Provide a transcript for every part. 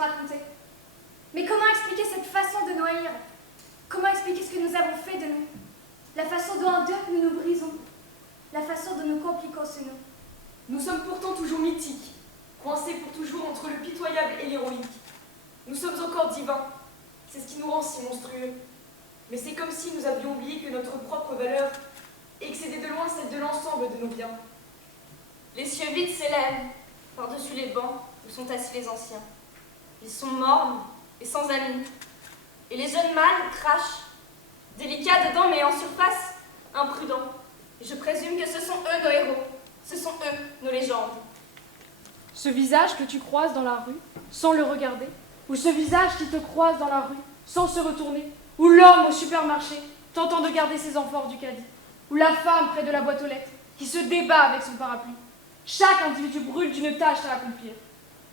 raconter. Mais comment expliquer cette façon de nous haïr? Comment expliquer ce que nous avons fait de nous? La façon dont en deux nous nous brisons. La façon dont nous compliquons ce nous. Nous sommes pourtant toujours mythiques, coincés pour toujours entre le pitoyable et l'héroïque. Nous sommes encore divins, c'est ce qui nous rend si monstrueux. Mais c'est comme si nous avions oublié que notre propre valeur excédait de loin celle de l'ensemble de nos biens. Les cieux vides s'élèvent par-dessus les bancs où sont assis les anciens. Ils sont mornes et sans amis. Et les jeunes mâles crachent, délicats dedans mais en surface, imprudents. Et je présume que ce sont eux nos héros, ce sont eux nos légendes. Ce visage que tu croises dans la rue, sans le regarder, ou ce visage qui te croise dans la rue, sans se retourner, ou l'homme au supermarché, tentant de garder ses enfants hors du caddie, ou la femme près de la boîte aux lettres, qui se débat avec son parapluie. Chaque individu brûle d'une tâche à accomplir.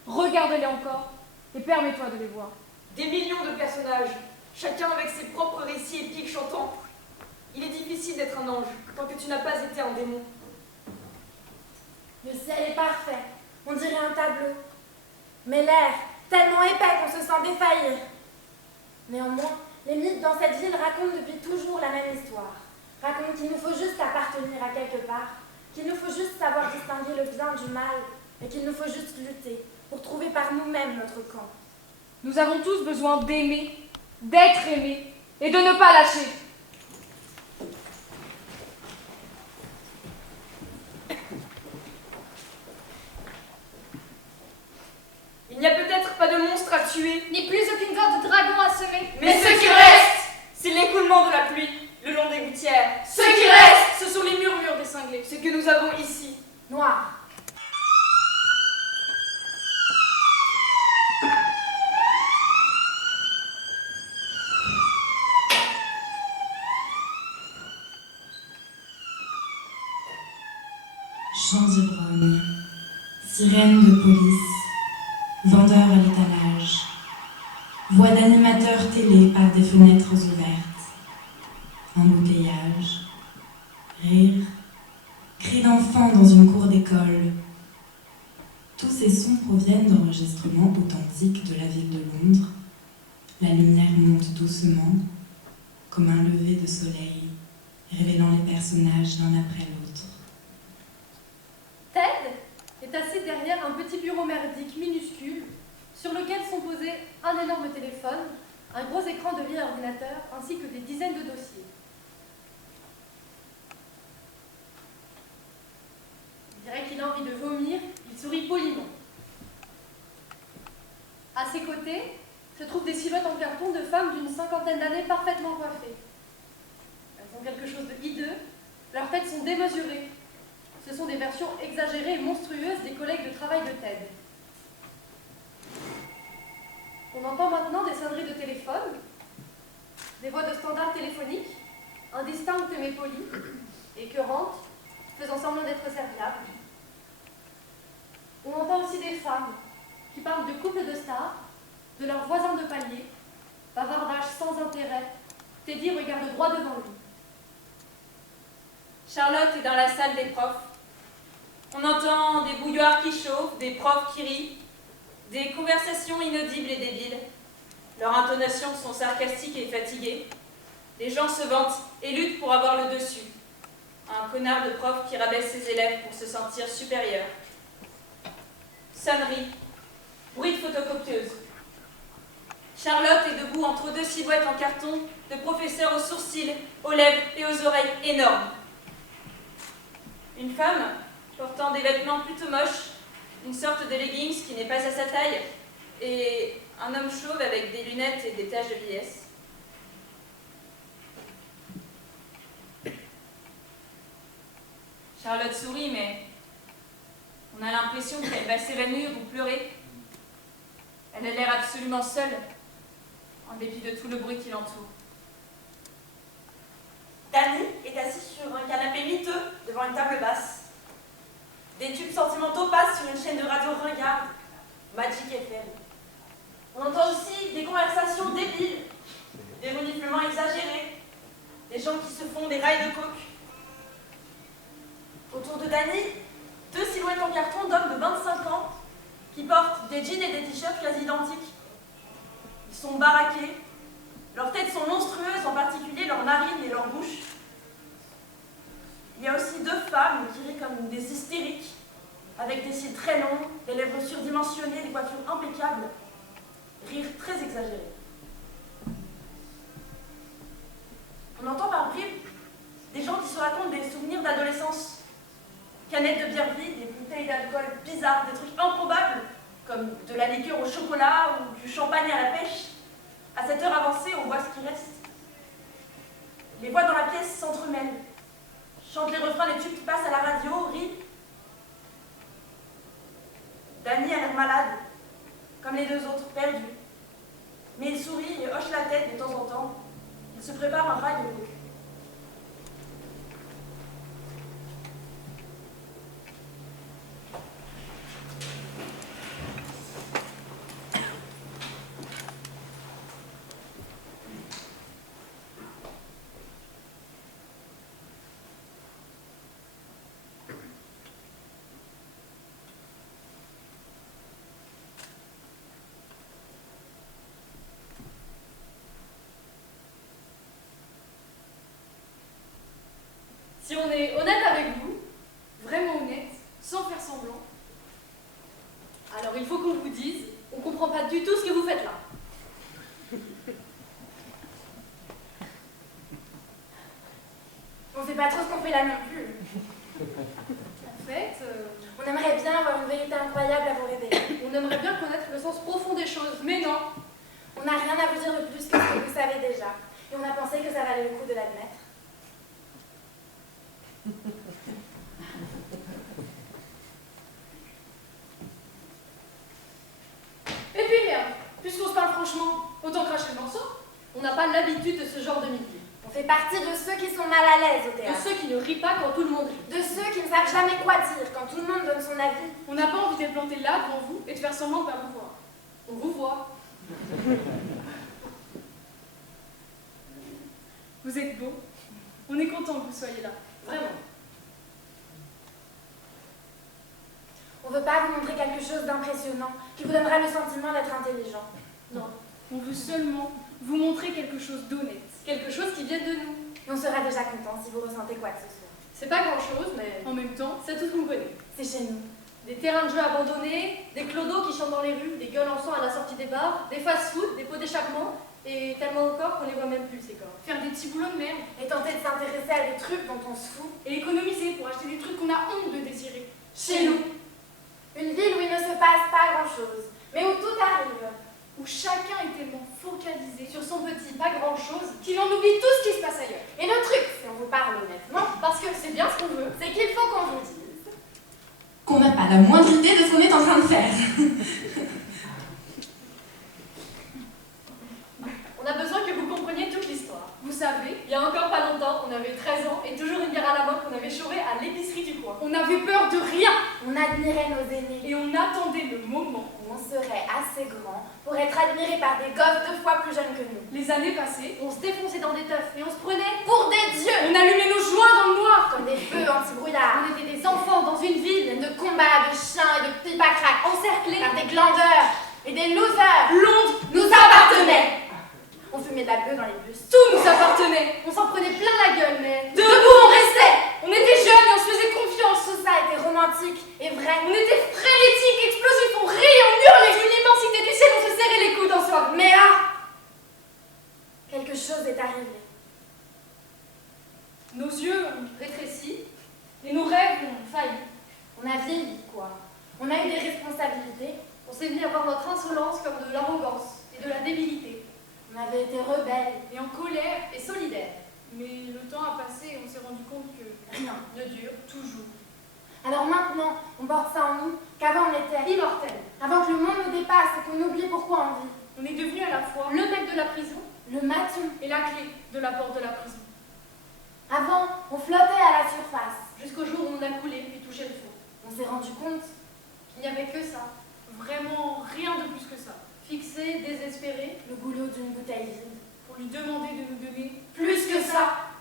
Regarde-les encore, et permets-toi de les voir. Des millions de personnages, chacun avec ses propres récits épiques chantant. Il est difficile d'être un ange, tant que tu n'as pas été un démon. Le ciel est parfait, on dirait un tableau. Mais l'air, tellement épais qu'on se sent défaillir. Néanmoins, les mythes dans cette ville racontent depuis toujours la même histoire. Racontent qu'il nous faut juste appartenir à quelque part, qu'il nous faut juste savoir distinguer le bien du mal, et qu'il nous faut juste lutter pour trouver par nous-mêmes notre camp. Nous avons tous besoin d'aimer, d'être aimés, et de ne pas lâcher. Il n'y a peut-être pas de monstre à tuer, Ni plus aucune corde de dragon à semer. mais ce qui reste, c'est l'écoulement de la pluie le long des gouttières. Ce qui reste, ce sont les murmures des cinglés. Ce que nous avons ici. Noir. Chants ivrognes, sirènes de police, vendeurs à l'étalage, voix d'animateurs télé par des fenêtres ouvertes, embouteillage, rire, cris d'enfants dans une cour d'école. Tous ces sons proviennent d'enregistrements authentiques de la ville de Londres. La lumière monte doucement, comme un lever de soleil, révélant les personnages l'un après l'autre. Ted est assis derrière un petit bureau merdique minuscule sur lequel sont posés un énorme téléphone, un gros écran de vieil ordinateur ainsi que des dizaines de dossiers. On dirait qu'il a envie de vomir, il sourit poliment. À ses côtés se trouvent des silhouettes en carton de femmes d'une cinquantaine d'années parfaitement coiffées. Elles ont quelque chose de hideux, leurs têtes sont démesurées. Ce sont des versions exagérées et monstrueuses des collègues de travail de Ted. On entend maintenant des sonneries de téléphone, des voix de standard téléphonique, indistinctes mais polies, écœurantes, faisant semblant d'être serviables. On entend aussi des femmes qui parlent de couples de stars, de leurs voisins de palier, bavardage sans intérêt. Teddy regarde droit devant lui. Charlotte est dans la salle des profs. On entend des bouilloires qui chauffent, des profs qui rient, des conversations inaudibles et débiles. Leurs intonations sont sarcastiques et fatiguées. Les gens se vantent et luttent pour avoir le dessus. Un connard de prof qui rabaisse ses élèves pour se sentir supérieur. Sonnerie, bruit de photocopieuse. Charlotte est debout entre deux silhouettes en carton de professeurs aux sourcils, aux lèvres et aux oreilles énormes. Une femme, portant des vêtements plutôt moches, une sorte de leggings qui n'est pas à sa taille, et un homme chauve avec des lunettes et des taches de vieillesse. Charlotte sourit, mais on a l'impression qu'elle va s'évanouir ou pleurer. Elle a l'air absolument seule, en dépit de tout le bruit qui l'entoure. Danny est assis sur un canapé miteux devant une table basse. Des tubes sentimentaux passent sur une chaîne de radio ringarde, Magic FM. On entend aussi des conversations débiles, des reniflements exagérés, des gens qui se font des rails de coke. Autour de Danny, deux silhouettes en carton d'hommes de 25 ans qui portent des jeans et des t-shirts quasi identiques. Ils sont baraqués, leurs têtes sont monstrueuses, en particulier leurs narines et leurs bouches. Il y a aussi deux femmes qui rient comme des hystériques, avec des cils très longs, des lèvres surdimensionnées, des coiffures impeccables, rire très exagéré. On entend par bribes des gens qui se racontent des souvenirs d'adolescence. Canettes de bière vide, des bouteilles d'alcool bizarres, des trucs improbables, comme de la liqueur au chocolat ou du champagne à la pêche. À cette heure avancée, on voit ce qui reste. Les voix dans la pièce s'entremêlent, chantent les refrains des tubes qui passent à la radio, rient. Danny a l'air malade, comme les deux autres, perdu. Mais il sourit et hoche la tête de temps en temps. Il se prépare un rail de coke. Si on est honnête avec vous, vraiment honnête, sans faire semblant, alors il faut qu'on vous dise, on comprend pas du tout ce que vous faites là. On sait pas trop ce qu'on fait là non plus. En fait, On aimerait bien avoir une vérité incroyable à vous révéler. on aimerait bien connaître le sens profond des choses, mais non. On n'a rien à vous dire de plus que ce que vous savez déjà. Et on a pensé que ça valait le coup de l'admettre. Et puis merde, puisqu'on se parle franchement, autant cracher le morceau. On n'a pas l'habitude de ce genre de milieu. On fait partie de ceux qui sont mal à l'aise au De théâtre. ceux qui ne rient pas quand tout le monde rit. De ceux qui ne savent jamais quoi dire quand tout le monde donne son avis. On n'a pas envie d'être planté là devant vous et de faire semblant de pas vous voir. On vous voit. Vous êtes beau. On est content que vous soyez là. Vraiment. On veut pas vous montrer quelque chose d'impressionnant qui vous donnera le sentiment d'être intelligent. Non. On veut seulement vous montrer quelque chose d'honnête. Quelque chose qui vient de nous. Et on sera déjà content si vous ressentez quoi que ce soit. C'est pas grand chose, mais En même temps, c'est tout ce qu'on connaît. C'est chez nous. Des terrains de jeu abandonnés, des clodos qui chantent dans les rues, des gueules en sang à la sortie des bars, des fast-food, des pots d'échappement, et tellement encore qu'on les voit même plus ces corps. faire des petits boulots de merde Et tenter de s'intéresser à des trucs dont on se fout. et économiser pour acheter des trucs qu'on a honte de désirer. Chez nous. Une ville où il ne se passe pas grand-chose, mais où tout arrive. Où chacun est tellement focalisé Sur son petit pas grand-chose, qu'il en oublie tout ce qui se passe ailleurs. Et le truc, si on vous parle honnêtement, parce que c'est bien ce qu'on veut. c'est qu'il faut qu'on vous dise. Qu'on n'a pas la moindre idée de ce qu'on est en train de faire. On a besoin que vous compreniez toute l'histoire. Vous savez, Il y a encore pas longtemps, on avait 13 ans et toujours une bière à la main qu'on avait chorée à l'épicerie du coin. on avait peur de rien On admirait nos aînés. et on attendait le moment. Où on serait assez grand pour être admiré par des gosses 2 fois plus jeunes que nous. Les années passées, On se défonçait dans des teufs et on se prenait Pour des dieux. on allumait nos joints dans le noir. Comme des feux anti-brouillard. On était des enfants dans une ville Pleine de combats, de chiens et de pipes à crack. encerclés. Par des glandeurs et des losers. Londres, Nous appartenait. On fumait de la beuh dans les bus. tout nous appartenait. On s'en prenait plein la gueule, mais Debout, on restait. On était jeunes et on se faisait confiance. Tout ça était romantique et vrai. On était frénétiques, explosifs, on riait, on hurlait. Une l'immensité du ciel, on se serrait les coudes en soirée. Mais là, quelque chose est arrivé. Nos yeux ont rétrécis. et nos rêves ont failli. On a vieilli, quoi. On a eu des responsabilités. On s'est mis à voir notre insolence comme de l'arrogance et de la débilité. On avait été rebelles. Et en colère. Et solidaire. Mais le temps a passé et on s'est rendu compte que Rien. Ne dure. toujours. Alors maintenant, on porte ça en nous, qu'avant on était. Immortel. Avant que le monde nous dépasse et qu'on oublie pourquoi on vit. On est devenus à la fois Le mec de la prison. Le maton. et la clé de la porte de la prison. Avant, on flottait à la surface. Jusqu'au jour où on a coulé puis touché le fond. On s'est rendu compte. Il n'y avait que ça. Vraiment rien de plus que ça. Fixé, désespéré. Le goulot d'une bouteille vide. Pour lui demander de nous donner Plus que ça.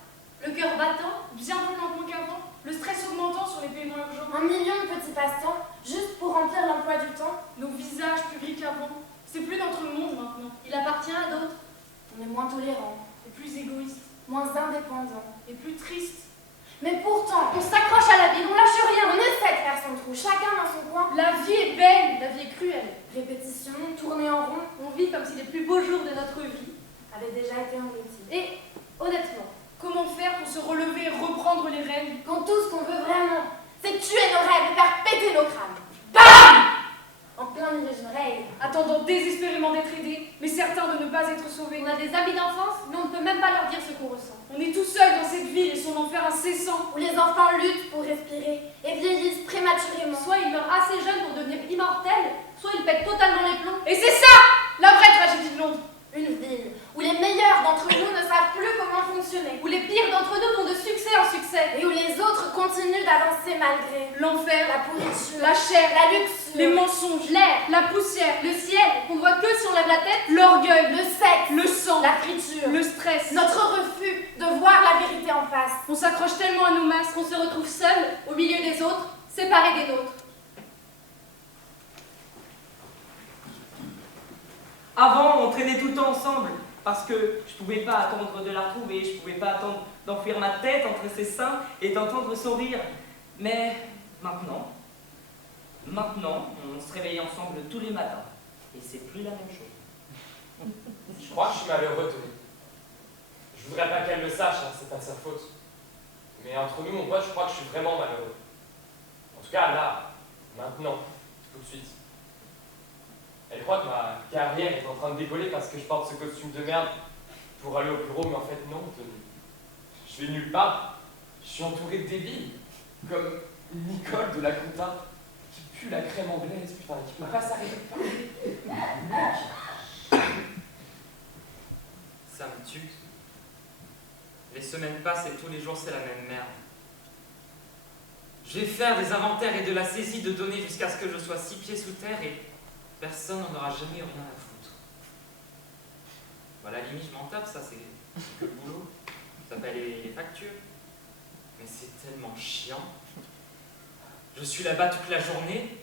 Le cœur battant. bien plus lentement qu'avant, le stress augmentant sur les paiements urgents. Un million de petits passe-temps, juste pour remplir remplir l'emploi du temps. Nos visages plus gris qu'avant. C'est plus notre monde maintenant. Il appartient à d'autres. On est moins tolérant, Et plus égoïste. moins indépendant. Et plus triste. Mais pourtant, On s'accroche à la vie, on lâche rien. on essaie de faire son trou, chacun dans son coin. La vie est belle, la vie est cruelle. Répétition, tourner en rond, On vit comme si les plus beaux jours de notre vie. avait déjà été englouti. Et honnêtement, Comment faire pour se relever et reprendre les rênes? Quand tout ce qu'on veut vraiment, c'est tuer nos rêves et faire péter nos crânes. BAM! En plein milieu d'une règle. Attendant désespérément d'être aidés, mais certains de ne pas être sauvés. on a des amis d'enfance, mais on ne peut même pas leur dire ce qu'on ressent. On est tout seul dans cette ville et son enfer incessant. Où les enfants luttent pour respirer et vieillissent prématurément. Soit ils meurent assez jeunes pour devenir immortels, soit ils pètent totalement les plombs. Et c'est ça, la vraie tragédie de Londres. Une ville où les meilleurs d'entre nous ne savent plus comment fonctionner. Où les pires d'entre nous vont de succès en succès. Et où les autres continuent d'avancer malgré L'enfer, la pourriture, la chair, la luxure, les mensonges, L'air, la poussière, le ciel, qu'on voit que si on lève la tête. l'orgueil, le sexe, le sang, la friture, le stress. notre refus de voir la vérité en face. On s'accroche tellement à nos masques Qu'on se retrouve seul au milieu des autres, séparés des nôtres. Avant, on traînait tout le temps ensemble, parce que je pouvais pas attendre de la retrouver, je pouvais pas attendre d'enfuir ma tête entre ses seins et d'entendre son rire. Mais maintenant, on se réveille ensemble tous les matins, et c'est plus la même chose. Je crois que je suis malheureux, Tony. Je voudrais pas qu'elle le sache, hein, c'est pas de sa faute. Mais entre nous, mon pote, je crois que je suis vraiment malheureux. En tout cas, là, maintenant, tout de suite. Elle croit que ma carrière est en train de décoller parce que je porte ce costume de merde pour aller au bureau, mais en fait, non, Tony. Je vais nulle part. Je suis entouré de débiles, comme Nicole de la compta, qui pue la crème anglaise, putain, qui peut pas s'arrêter de parler. Ça me tue. Les semaines passent et tous les jours c'est la même merde. Je vais faire des inventaires et de la saisie de données jusqu'à ce que je sois 6 pieds sous terre et personne n'en aura jamais rien à foutre. Bon, à la limite, je m'en tape, ça c'est que le boulot. Ça paie les factures. Mais c'est tellement chiant. Je suis là-bas toute la journée.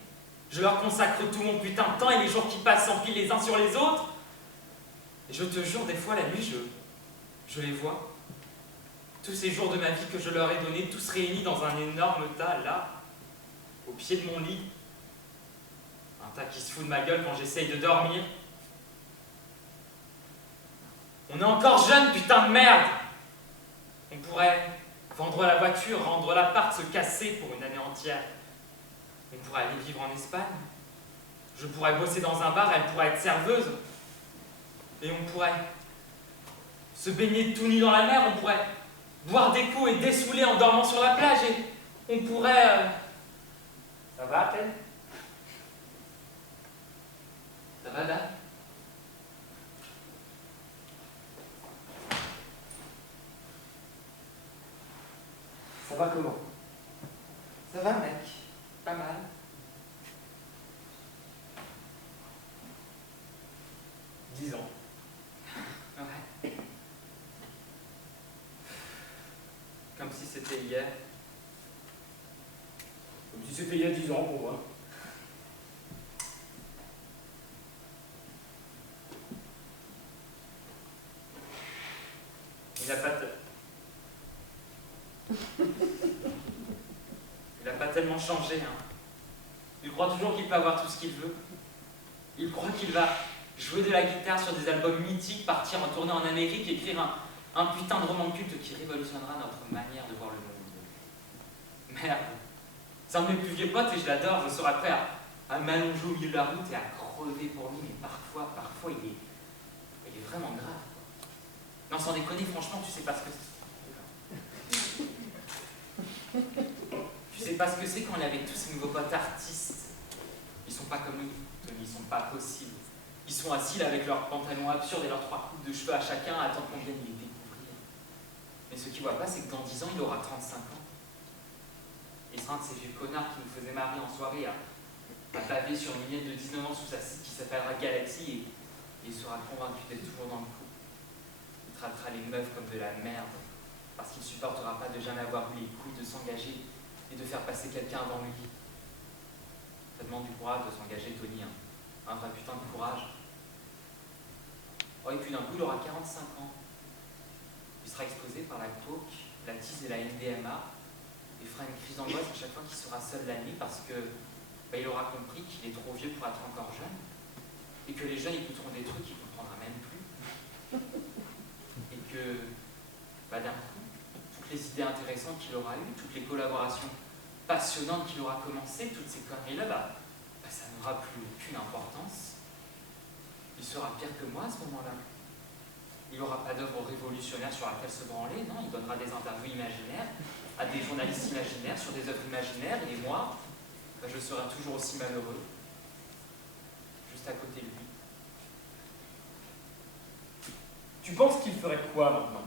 Je leur consacre tout mon putain de temps et les jours qui passent s'empilent les uns sur les autres. Et je te jure, des fois la nuit, je les vois. Tous ces jours de ma vie que je leur ai donnés, tous réunis dans un énorme tas, là, au pied de mon lit. Un tas qui se fout de ma gueule quand j'essaye de dormir. On est encore jeunes, putain de merde! On pourrait vendre la voiture, rendre l'appart, se casser pour une année entière. On pourrait aller vivre en Espagne. Je pourrais bosser dans un bar, elle pourrait être serveuse. Et on pourrait se baigner tout nu dans la mer, on pourrait boire des coups et dessouler en dormant sur la plage, et on pourrait... Ça va à peine? Ça va, Dan? Ça va comment? Ça va, mec. Pas mal. Ans. Ouais. Comme si c'était hier. Comme si c'était il y a 10 ans pour moi. Il n'a pas... Il n'a pas tellement changé, hein. Il croit toujours qu'il peut avoir tout ce qu'il veut. Il croit qu'il va jouer de la guitare sur des albums mythiques, partir en tournée en Amérique, écrire un putain de roman culte qui révolutionnera notre manière de voir le monde. Merde. C'est un de mes plus vieux potes et je l'adore, je serais prêt à m'allonger au milieu de la route et à crever pour lui, mais parfois il est vraiment grave. Non, sans déconner, franchement, tu sais pas ce que c'est. Tu sais pas ce que c'est quand il avait tous ces nouveaux potes artistes. Ils sont pas comme nous, Tony, ils sont pas possibles. Ils sont assis là avec leurs pantalons absurdes et leurs 3 coupes de cheveux à chacun à attendre qu'on vienne les découvrir. Mais ce qu'ils voient pas, c'est que dans 10 ans, il aura 35 ans. Il sera un de ces vieux connards qui nous faisait marrer en soirée à baver sur une miette de 19 ans sous sa cite qui s'appellera Galaxy et il sera convaincu d'être toujours dans le coup. Il traitera les meufs comme de la merde parce qu'il supportera pas de jamais avoir eu les couilles de s'engager et de faire passer quelqu'un avant lui. Ça demande du courage de s'engager, Tony. Un vrai putain de courage. Oh, et puis d'un coup, il aura 45 ans. Il sera exposé par la coke, la tise et la MDMA. Il fera une crise d'angoisse à chaque fois qu'il sera seul la nuit parce que il aura compris qu'il est trop vieux pour être encore jeune. Et que les jeunes écouteront des trucs qu'il ne comprendra même plus. Et que, d'un coup, toutes les idées intéressantes qu'il aura eues, toutes les collaborations passionnantes qu'il aura commencées, toutes ces conneries-là, ça n'aura plus aucune importance. Il sera pire que moi à ce moment-là. Il n'aura pas d'œuvre révolutionnaire sur laquelle se branler, non, il donnera des interviews imaginaires à des journalistes imaginaires sur des œuvres imaginaires, et moi, je serai toujours aussi malheureux, juste à côté de lui. Tu penses qu'il ferait quoi maintenant?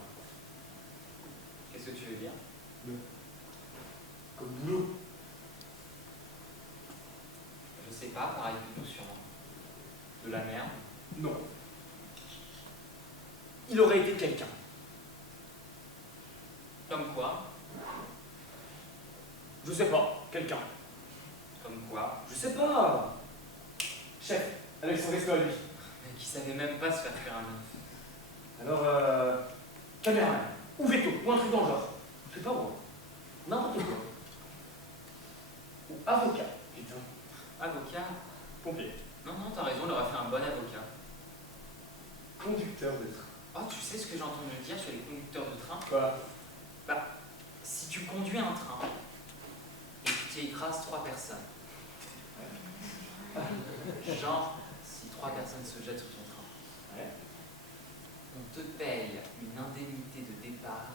Qu'est-ce que tu veux dire? Comme boulot. Je sais pas, pareil que nous, sûrement. De la merde? Non. Il aurait été quelqu'un. Comme quoi? Je sais pas, quelqu'un. Comme quoi? Je sais pas. Chef, avec son resto à lui. Qui savait même pas se faire faire un œuf. Alors, caméraman, ou veto, ou un truc dans le genre. Je sais pas moi. N'importe quoi. Ou avocat, putain. Avocat? Pompier. Non, t'as raison, il aurait fait un bon avocat. Conducteur de train. Oh, tu sais ce que j'ai entendu dire sur les conducteurs de train? Quoi? Si tu conduis un train et que tu y écrases 3 personnes, genre, si 3 personnes se jettent sur ton train, on te paye une indemnité de départ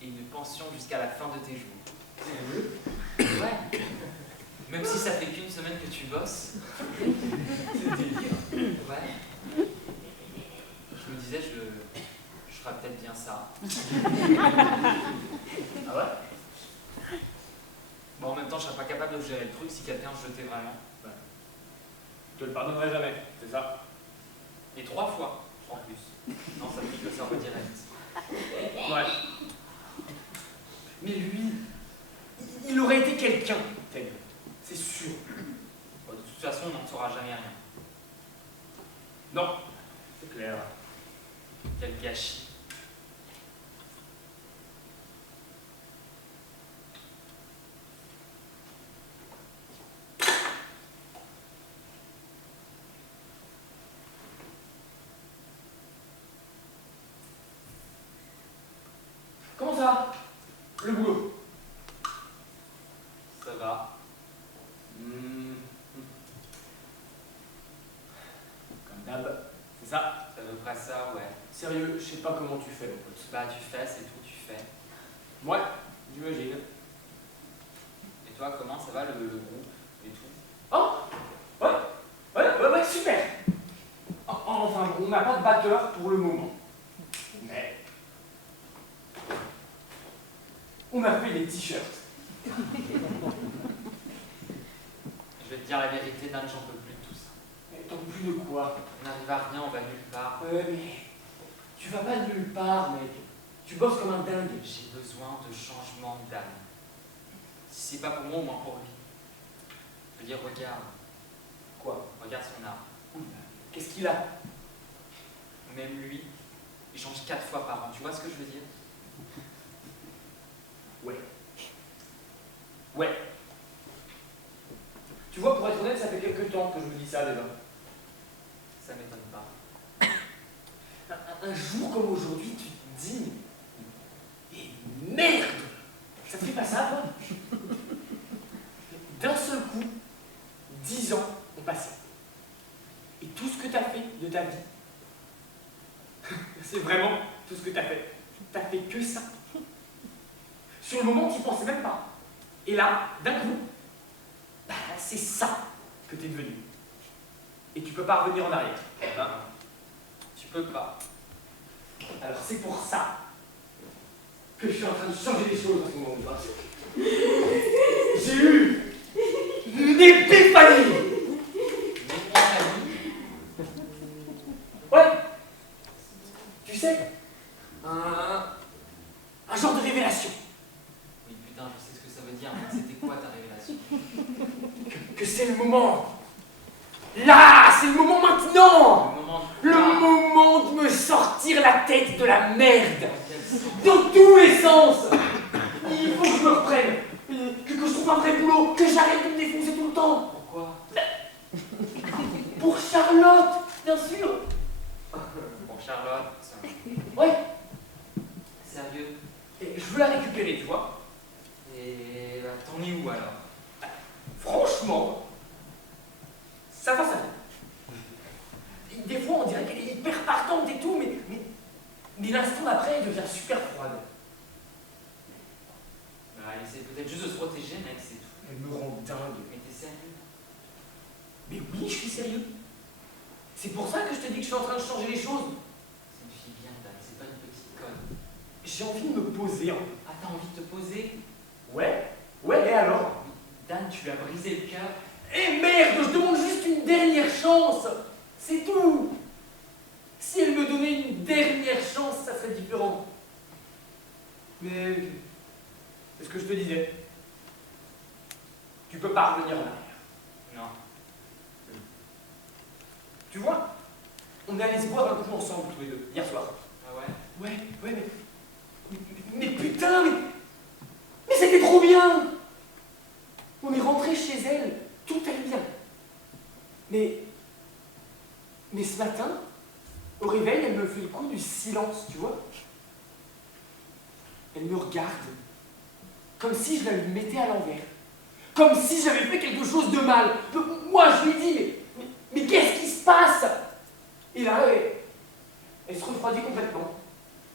et une pension jusqu'à la fin de tes jours. Sérieux? Ouais. Même si ça fait qu'une semaine que tu bosses. C'est délire. Ouais. Je me disais, je ferais peut-être bien ça. Ah ouais? Bon, en même temps, je serais pas capable de gérer le truc si quelqu'un se jetait vraiment. Ouais. Je te le pardonnerai jamais, c'est ça? Et 3 fois, en plus. Non, ça pique le cerveau direct. Ouais. Mais lui, il aurait été quelqu'un, Ted. C'est sûr. Bon, de toute façon, on n'en saura jamais rien. Non, c'est clair. Quel gâchis. Comment ça? Le boulot? Ça va. Comme d'hab, c'est ça? C'est à peu près ça, ouais. Sérieux, je sais pas comment tu fais, mon pote. Bah, tu fais, c'est tout, tu fais. Ouais, j'imagine. Et toi, comment ça va le groupe et tout? Oh! Ouais, super! Enfin, on n'a pas de batteur pour le moment. Mais... on a fait des t-shirts. Je vais te dire la vérité, Dan, j'en peux plus de tout ça. Mais tant plus de quoi? On n'arrive à rien, on va nulle part. Ouais, mais... tu vas pas nulle part, mec. Tu bosses comme un dingue. J'ai besoin de changement d'âme. Si c'est pas pour moi, au moins pour lui. Je veux dire, regarde. Quoi? Regarde son art. Qu'est-ce qu'il a? Même lui, il change 4 fois par an. Tu vois ce que je veux dire? Ouais. Tu vois, pour être honnête, ça fait quelques temps que je me dis ça déjà. Ça m'étonne pas. Un jour comme aujourd'hui, tu te dis... et merde! Ça te fait pas ça, toi? D'un seul coup, 10 ans ont passé. Et tout ce que tu as fait de ta vie, c'est vraiment tout ce que tu as fait. T'as fait que ça. Sur le moment, tu n'y pensais même pas. Et là, d'un coup, c'est ça que tu es devenu. Et tu peux pas revenir en arrière. Hein? Tu peux pas. Alors c'est pour ça que je suis en train de changer les choses en ce moment. J'ai eu une épiphanie. Ouais. Tu sais, un genre de révélation. Oui, putain, je sais ce que ça veut dire, mais c'était quoi ta révélation? que c'est le moment. Là, c'est le moment maintenant. Le moment de me sortir la tête de la merde. Dans tous les sens. Il faut que je me reprenne. Que je trouve un vrai boulot. Que j'arrête de me défoncer tout le temps. Pourquoi? Pour Charlotte, bien sûr. Pour Charlotte. Ouais. Sérieux? Et je veux la récupérer, tu vois. Et bah, t'en es où alors? Franchement, ça va, ça va. Des fois, on dirait qu'elle est hyper partante et tout, mais l'instant d'après, elle devient super froide. Bah, elle essaie peut-être juste de se protéger, mec, c'est tout. Elle me rend dingue. Mais t'es sérieux? Mais oui, je suis sérieux. C'est pour ça que je te dis que je suis en train de changer les choses. C'est une fille bien, Dan, c'est pas une petite conne. J'ai envie de me poser. Ah, t'as envie de te poser? Ouais, et alors? Dan, tu lui as brisé le cœur. Eh merde, je demande juste une dernière chance. C'est tout. Si elle me donnait une dernière chance, ça serait différent. Mais c'est ce que je te disais. Tu peux pas revenir en arrière. Non. Tu vois, on est allé se boire un coup ensemble tous les deux, hier soir. Ah ouais? Ouais, mais putain, mais c'était trop bien. On est rentré chez elle, tout allait bien. Mais ce matin, au réveil, elle me fait le coup du silence, tu vois. Elle me regarde, comme si je la lui mettais à l'envers. Comme si j'avais fait quelque chose de mal. Moi, je lui dis, mais qu'est-ce qui se passe? Et là, elle se refroidit complètement.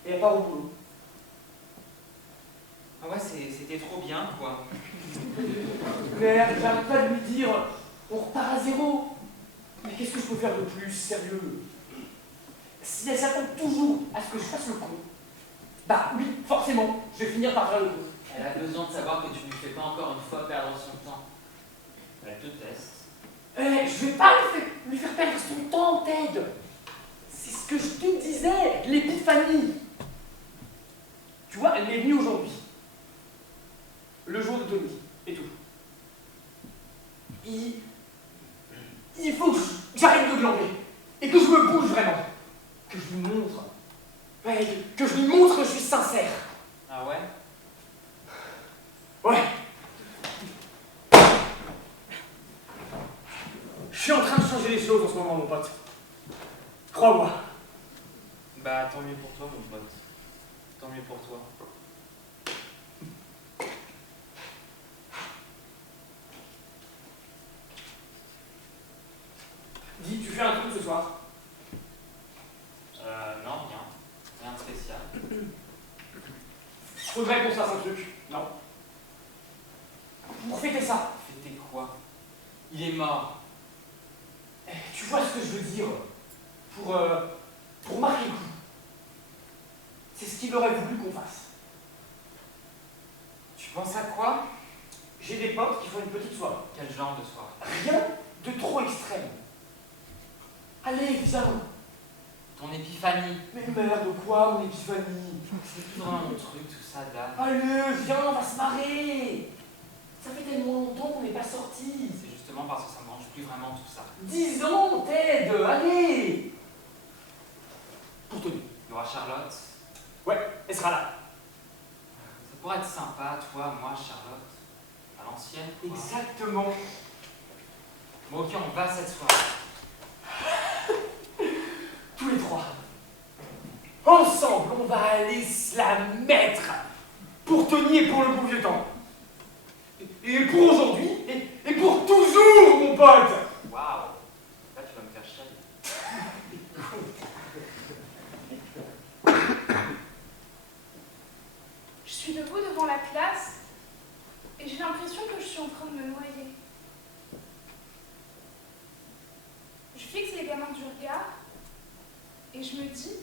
Et elle part au boulot. Ah ouais, c'était trop bien, quoi. Merde, j'arrête pas de lui dire, on repart à zéro. Mais qu'est-ce que je peux faire de plus, sérieux? Si elle s'attend toujours à ce que je fasse le con, bah oui, forcément, je vais finir par faire le con. Elle a besoin de savoir que tu ne lui fais pas encore une fois perdre son temps. Elle te teste. Je vais pas lui faire perdre son temps, Ted. C'est ce que je te disais, l'épiphanie. Tu vois, elle est venue aujourd'hui. Le jour de Tony, et tout. Il faut que j'arrête de glander. Et que je me bouge vraiment. Que je lui montre. Ouais, que je lui montre que je suis sincère. Ah ouais? Ouais. Je suis en train de changer les choses en ce moment, mon pote. Crois-moi. Bah, tant mieux pour toi, mon pote. Tant mieux pour toi. Dis, tu fais un truc ce soir? Non, rien. Rien de spécial. Faudrait qu'on se fasse un truc, non? Pour fêter ça. Fêter quoi? Il est mort. Tu vois ce que je veux dire? Pour marquer le coup. C'est ce qu'il aurait voulu qu'on fasse. Tu penses à quoi? J'ai des potes qui font une petite soirée. Quel genre de soirée? Rien de trop extrême. Allez, viens. Ton épiphanie. Mais merde, quoi, mon épiphanie? C'est plus vraiment mon truc, tout ça, Dan. Allez, viens, on va se marrer. Ça fait tellement longtemps qu'on n'est pas sortis. C'est justement parce que ça me branche plus vraiment tout ça. 10 ans, Ted, allez. Pour Tony. Il y aura Charlotte. Ouais, elle sera là. Ça pourrait être sympa, toi, moi, Charlotte. À l'ancienne. Quoi. Exactement. Bon, ok, on va cette soirée. Tous les trois. Ensemble, on va aller se la mettre. Pour Tony et pour le bon vieux temps. Et pour aujourd'hui, et pour toujours, mon pote. Waouh. Là, tu vas me faire chialer. Je suis debout devant la classe et j'ai l'impression que je suis en train de me noyer. Je fixe les gamins du regard et je me dis,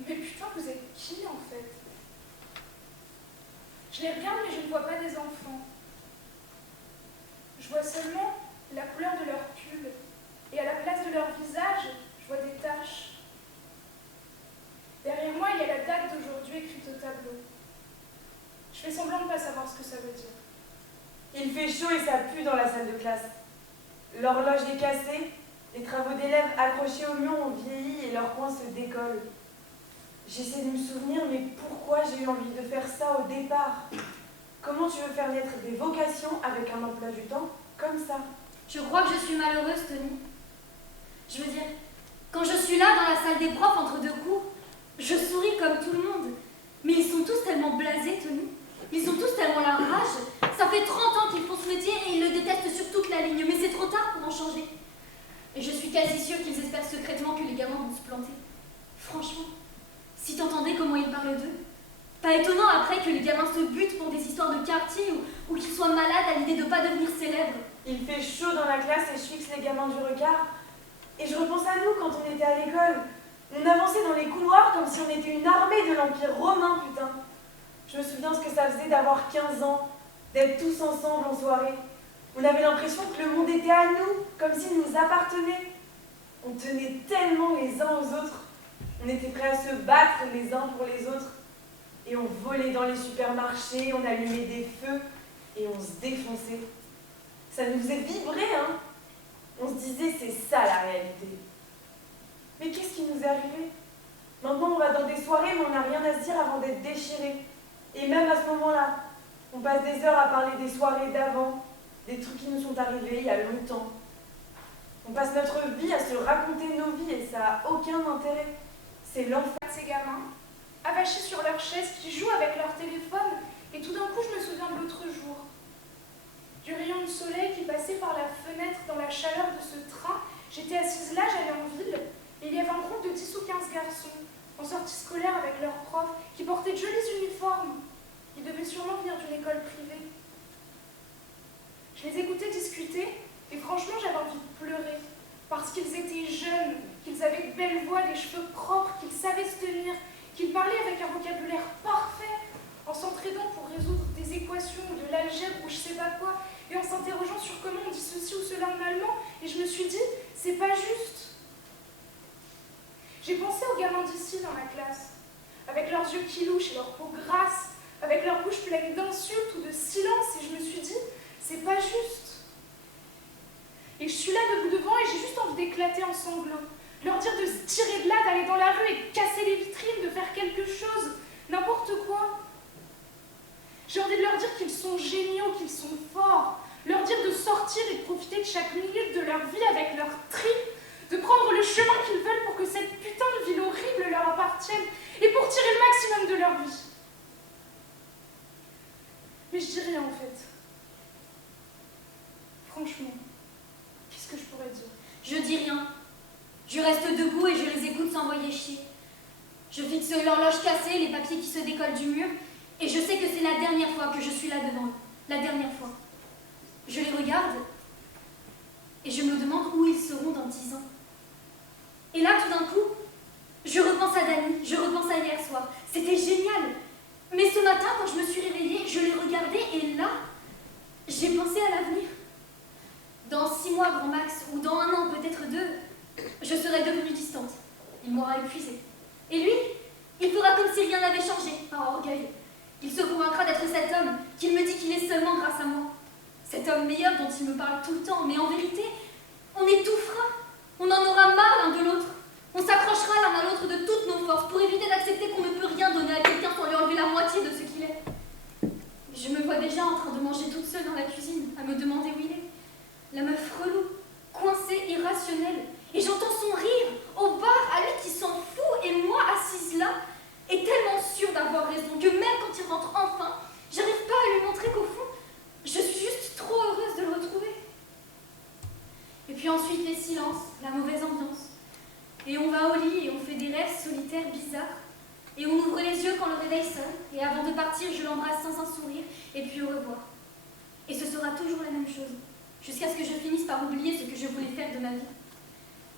mais putain, vous êtes qui en fait? Je les regarde mais je ne vois pas des enfants. Je vois seulement la couleur de leur pull et à la place de leur visage, je vois des taches. Derrière moi, il y a la date d'aujourd'hui écrite au tableau. Je fais semblant de ne pas savoir ce que ça veut dire. Il fait chaud et ça pue dans la salle de classe. L'horloge est cassée, les travaux d'élèves accrochés au mur ont vieilli et leurs coins se décollent. J'essaie de me souvenir, mais pourquoi j'ai eu envie de faire ça au départ? Comment tu veux faire naître des vocations avec un emploi du temps comme ça? Je crois que je suis malheureuse, Tony. Je veux dire, quand je suis là dans la salle des profs entre deux cours, je souris comme tout le monde. Mais ils sont tous tellement blasés, Tony. Ils ont tous tellement la rage. Ça fait 30 ans qu'ils font ce métier et ils le détestent sur toute la ligne. Mais c'est trop tard pour en changer. Et je suis quasi sûre qu'ils espèrent secrètement que les gamins vont se planter. Franchement, si t'entendais comment ils parlent d'eux, pas étonnant après que les gamins se butent pour des histoires de quartier ou qu'ils soient malades à l'idée de pas devenir célèbres. Il fait chaud dans la classe et je fixe les gamins du regard. Et je repense à nous quand on était à l'école. On avançait dans les couloirs comme si on était une armée de l'Empire romain, putain. Je me souviens ce que ça faisait d'avoir 15 ans, d'être tous ensemble en soirée. On avait l'impression que le monde était à nous, comme s'il nous appartenait. On tenait tellement les uns aux autres. On était prêts à se battre les uns pour les autres. Et on volait dans les supermarchés, on allumait des feux et on se défonçait. Ça nous faisait vibrer, hein. On se disait, c'est ça la réalité. Mais qu'est-ce qui nous est arrivé? Maintenant, on va dans des soirées, mais on n'a rien à se dire avant d'être déchirés. Et même à ce moment-là, on passe des heures à parler des soirées d'avant, des trucs qui nous sont arrivés il y a longtemps. On passe notre vie à se raconter nos vies et ça n'a aucun intérêt. C'est l'enfer. Ces gamins, avachés sur leur chaise, qui jouent avec leur téléphone, et tout d'un coup, je me souviens de l'autre jour. Du rayon de soleil qui passait par la fenêtre dans la chaleur de ce train. J'étais assise là, j'allais en ville, et il y avait un groupe de 10 ou 15 garçons, en sortie scolaire avec leurs profs, qui portaient de jolis uniformes. Ils devaient sûrement venir d'une école privée. Je les écoutais discuter, et franchement, j'avais envie de pleurer, parce qu'ils étaient jeunes, qu'ils avaient de belles voix, des cheveux propres, qu'ils savaient se tenir, qu'ils parlaient avec un vocabulaire parfait, en s'entraidant pour résoudre des équations ou de l'algèbre ou je sais pas quoi, et en s'interrogeant sur comment on dit ceci ou cela en allemand, et je me suis dit, c'est pas juste. J'ai pensé aux gamins d'ici dans la classe, avec leurs yeux qui louchent et leur peau grasse, avec leur bouche pleine d'insultes ou de silence, et je me suis dit, c'est pas juste. Et je suis là debout devant et j'ai juste envie d'éclater en sanglots, leur dire de se tirer de là, d'aller dans la rue et de casser les vitrines, de faire quelque chose, n'importe quoi. J'ai envie de leur dire qu'ils sont géniaux, qu'ils sont forts, leur dire de sortir et de profiter de chaque minute de leur vie avec leur tripes, de prendre le chemin qu'ils veulent pour que cette putain de ville horrible leur appartienne et pour tirer le maximum de leur vie. Mais je dis rien en fait. Franchement, qu'est-ce que je pourrais dire? Je dis rien. Je reste debout et je les écoute s'envoyer chier. Je fixe l'horloge cassée, les papiers qui se décollent du mur, et je sais que c'est la dernière fois que je suis là devant eux. La dernière fois. Je les regarde et je me demande où ils seront dans 10 ans. Et là, tout d'un coup, je repense à Dani, je repense à hier soir. C'était génial. Mais ce matin, quand je me suis réveillée, je les regardais et là, j'ai pensé à l'avenir. Dans 6 mois, grand max, ou dans 1 an, peut-être 2, je serai devenue distante. Il m'aura épuisée. Et lui, il fera comme si rien n'avait changé, par orgueil. Il se convaincra d'être cet homme qu'il me dit qu'il est seulement grâce à moi. Cet homme meilleur dont il me parle tout le temps, mais en vérité, on étouffera. On en aura marre l'un de l'autre. On s'accrochera l'un à l'autre de toutes nos forces pour éviter d'accepter qu'on ne peut rien donner à quelqu'un sans lui enlever la moitié de ce qu'il est. Je me vois déjà en train de manger toute seule dans la cuisine, à me demander où il est. La meuf relou, coincée, irrationnelle. Et j'entends son rire au bar, à lui qui s'en fout, et moi assise là, et tellement sûre d'avoir raison que même quand il rentre enfin, j'arrive pas à lui montrer qu'au fond, je suis juste trop heureuse de le retrouver. Et puis ensuite les silences, la mauvaise ambiance. Et on va au lit et on fait des rêves solitaires bizarres. Et on ouvre les yeux quand le réveil sonne. Et avant de partir, je l'embrasse sans un sourire. Et puis au revoir. Et ce sera toujours la même chose. Jusqu'à ce que je finisse par oublier ce que je voulais faire de ma vie.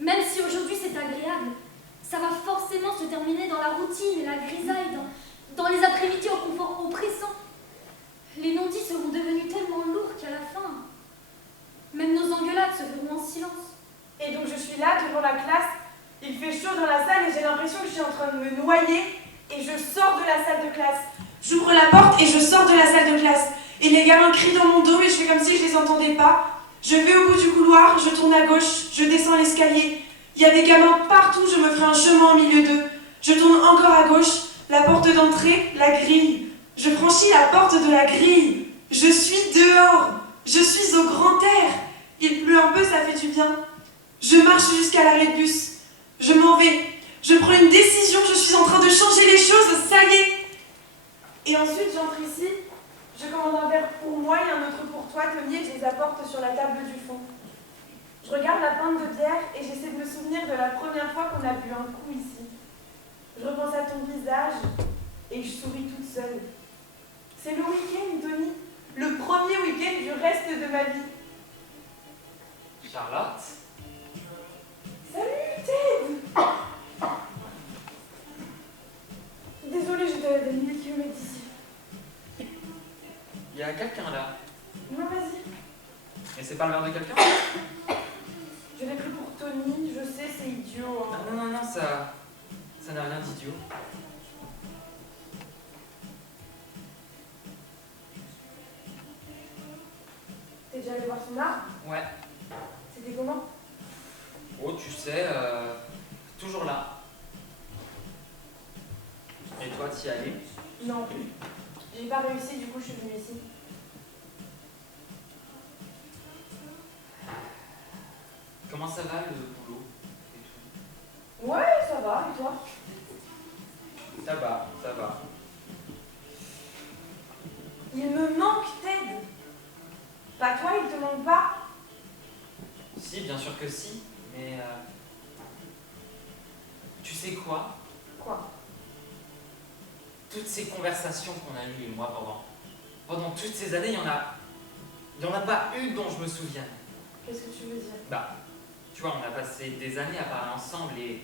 Même si aujourd'hui c'est agréable, ça va forcément se terminer dans la routine et la grisaille, dans les après-midi au confort oppressant. Les non-dits seront devenus tellement lourds qu'à la fin, même nos engueulades se feront en silence. Et donc je suis là devant la classe, il fait chaud dans la salle et j'ai l'impression que je suis en train de me noyer et je sors de la salle de classe. J'ouvre la porte et je sors de la salle de classe. Et les gamins crient dans mon dos et je fais comme si je les entendais pas. Je vais au bout du couloir. couloir, je tourne à gauche, je descends l'escalier. Il y a des gamins partout, je me ferai un chemin au milieu d'eux. Je tourne encore à gauche, la porte d'entrée, la grille. Je franchis la porte de la grille. Je suis dehors, je suis au grand air. Il pleut un peu, ça fait du bien. Je marche jusqu'à l'arrêt de bus. Je m'en vais. Je prends une décision, je suis en train de changer les choses, ça y est. Et ensuite, j'entre ici. Je commande un verre pour moi et un autre pour toi, Tony, et je les apporte sur la table du fond. Je regarde la pinte de bière et j'essaie de me souvenir de la première fois qu'on a bu un coup ici. Je repense à ton visage et je souris toute seule. C'est le week-end, Tony. Le premier week-end du reste de ma vie. Charlotte? Salut, Ted! Désolée, j'étais à des milliers de kilomètres d'ici. Il y a quelqu'un là. Non, vas-y. Mais c'est pas le verre de quelqu'un? Je l'ai pris pour Tony, je sais, c'est idiot. Hein. Ah, non, ça n'a rien d'idiot. T'es déjà allé voir son arbre? Ouais. C'était comment? Oh, tu sais, toujours là. Et toi, t'y es allé? Non. J'ai pas réussi, du coup, je suis venue ici. Comment ça va le boulot et tout? Ouais, ça va, et toi? Ça va. Il me manque, Ted. Pas toi, il te manque pas? Si, bien sûr que si, mais tu sais quoi? Quoi? Toutes ces conversations qu'on a eues, lui et moi, pendant toutes ces années, il y en a pas une dont je me souvienne. Qu'est-ce que tu veux dire? Bah, tu vois, on a passé des années à parler ensemble et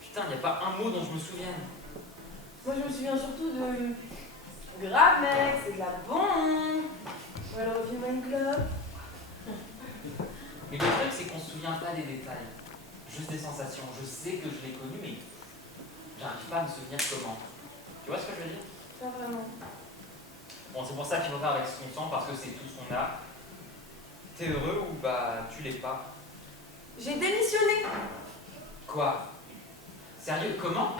putain, il n'y a pas un mot dont je me souvienne. Moi, je me souviens surtout de... Grave, mec, c'est de la bombe. Ou alors, refile-moi une clope. Mais le truc, c'est qu'on se souvient pas des détails. Juste des sensations. Je sais que je l'ai connu, mais j'arrive pas à me souvenir comment. Tu vois ce que je veux dire? Pas vraiment. Bon, c'est pour ça qu'il faut faire avec ce qu'on sent, parce que c'est tout ce qu'on a. T'es heureux ou bah tu l'es pas? J'ai démissionné. Quoi? Sérieux, comment?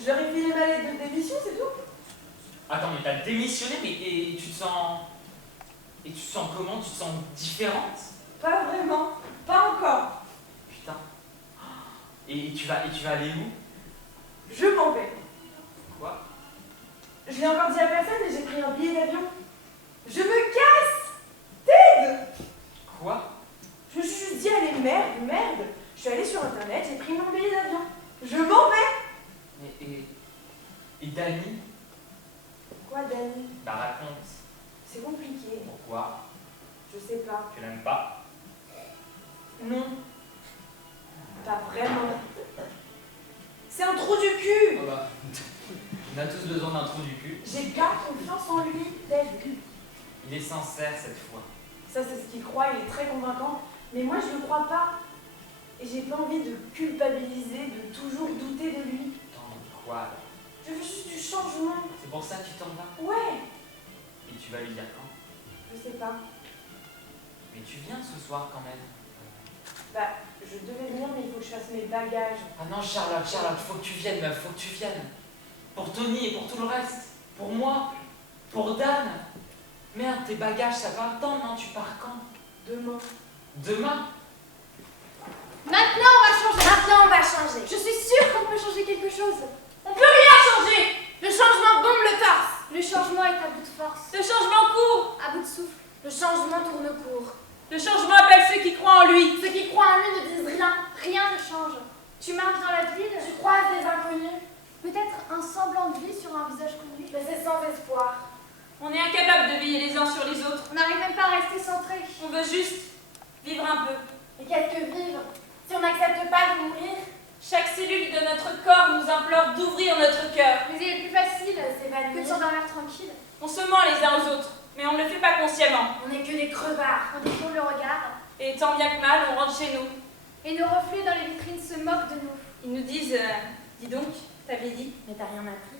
Je leur ai filé ma lettre de démission, c'est tout. Attends, mais t'as démissionné, mais et tu te sens... Et tu te sens comment? Tu te sens différente? Pas vraiment. Pas encore. Putain. Et tu vas aller où? Je m'en vais. Quoi? Je l'ai encore dit à personne et j'ai pris un billet d'avion. Je me casse! Ted! Quoi? Je me suis juste dit, allez, merde. Je suis allée sur internet, j'ai pris mon billet d'avion. Je m'en vais! Et Dani? Quoi, Dani? Bah raconte. C'est compliqué. Pourquoi? Je sais pas. Tu l'aimes pas? Non. Pas vraiment. C'est un trou du cul! Oh bah, on a tous besoin d'un trou du cul. J'ai pas confiance en lui, Ted. Il est sincère cette fois. Ça, c'est ce qu'il croit, il est très convaincant. Mais moi, je le crois pas. Et j'ai pas envie de culpabiliser, de toujours douter de lui. Attends, quoi? Je veux juste du changement. C'est pour ça que tu t'en vas? Ouais. Et tu vas lui dire quand? Je sais pas. Mais tu viens ce soir quand même. Bah, je devais venir, mais il faut que je fasse mes bagages. Ah non, Charlotte, faut que tu viennes, meuf, faut que tu viennes. Pour Tony et pour tout le reste. Pour moi. Pour Dan. Merde, tes bagages, ça va attendre, non? Tu pars quand? Demain. Demain? Maintenant, on va changer. Maintenant, on va changer. Je suis sûre qu'on peut changer quelque chose. On peut rien changer. Le changement bombe le torse. Le changement est à bout de force. Le changement court. À bout de souffle. Le changement tourne court. Le changement appelle ceux qui croient en lui. Ceux qui croient en lui ne disent rien. Rien ne change. Tu marches dans la ville, Tu croises des inconnus. peut-être un semblant de vie sur un visage connu. Mais c'est sans espoir. On est incapable de veiller les uns sur les autres. On n'arrive même pas à rester centré. On veut juste vivre un peu. Et qu'est-ce que vivre si on n'accepte pas de mourir? Chaque cellule de notre corps nous implore d'ouvrir notre cœur. Mais il est plus facile C'est pas que de s'endormir tranquille. On se ment les uns aux autres, mais on ne le fait pas consciemment. On n'est que des crevards. On détourne le regard Et tant bien que mal, on rentre chez nous. et nos reflets dans les vitrines se moquent de nous. Ils nous disent dis donc, t'avais dit. Mais t'as rien appris.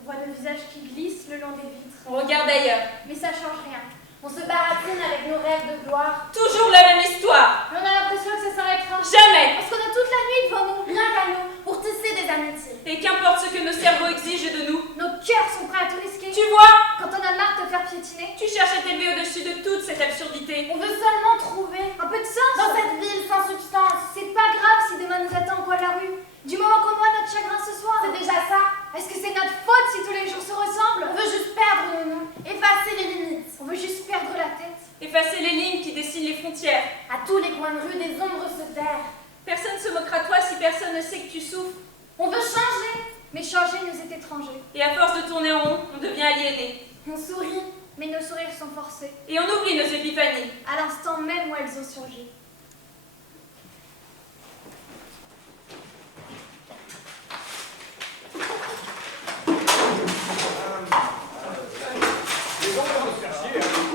On voit nos visages qui glissent le long des vitres. On regarde ailleurs. Mais ça change rien. On se baratine avec nos rêves de gloire. Toujours la même histoire. Mais on a l'impression que ça s'arrêtera. Jamais. Parce qu'on a toute la nuit devant nous. Rien qu'à nous, pour tisser des amitiés. Et qu'importe ce que nos cerveaux exigent de nous. Nos cœurs sont prêts à tout risquer. Tu vois, Quand on a marre de te faire piétiner, tu cherches à t'élever au-dessus de toute cette absurdité. On veut seulement trouver un peu de sens. dans cette ville sans substance. C'est pas grave si demain nous attend au coin de la rue. Du moment qu'on noie notre chagrin ce soir. C'est déjà ça. Est-ce que c'est notre faute si tous les jours se ressemblent? On veut juste perdre nos noms, effacer les limites. On veut juste perdre la tête. Effacer les lignes qui dessinent les frontières. À tous les coins de rue, des ombres se tairent. Personne se moquera de toi si personne ne sait que tu souffres. On veut changer. Mais changer nous est étranger. Et à force de tourner en rond, on devient aliéné. On sourit. Mais nos sourires sont forcés. Et on oublie nos épiphanies. À l'instant même où elles ont surgi. Les gens vont se faire chier, hein.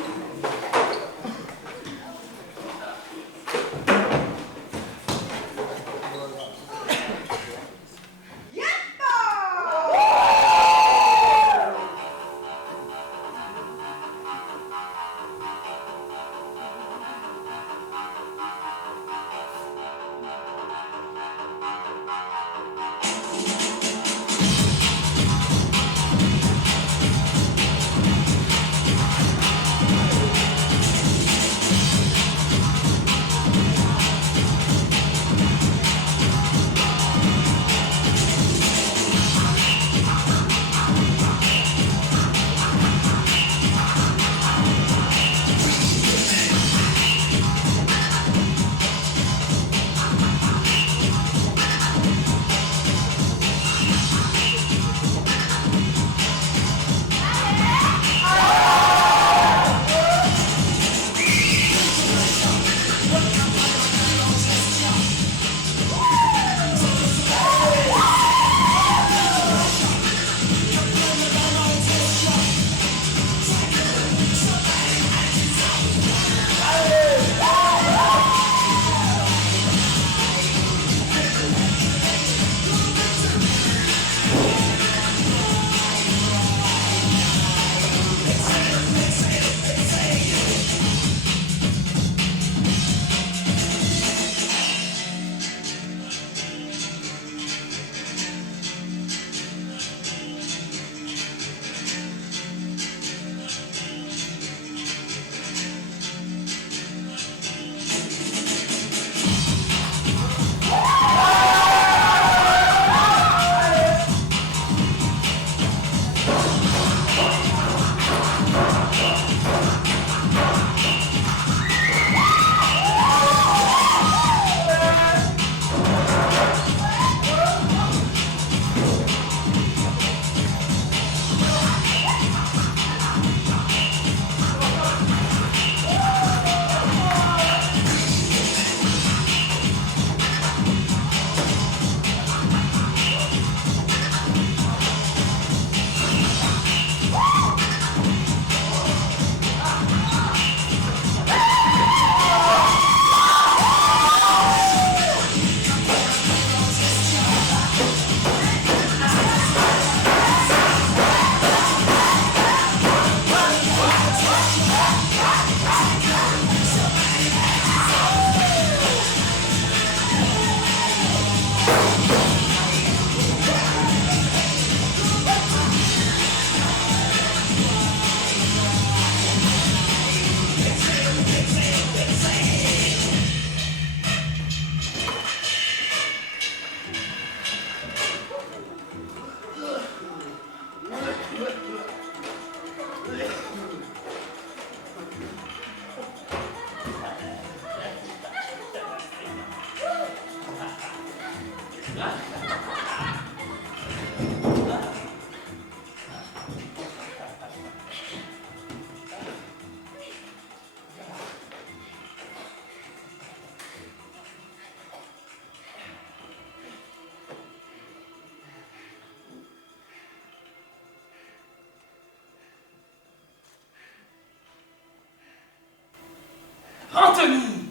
Anthony!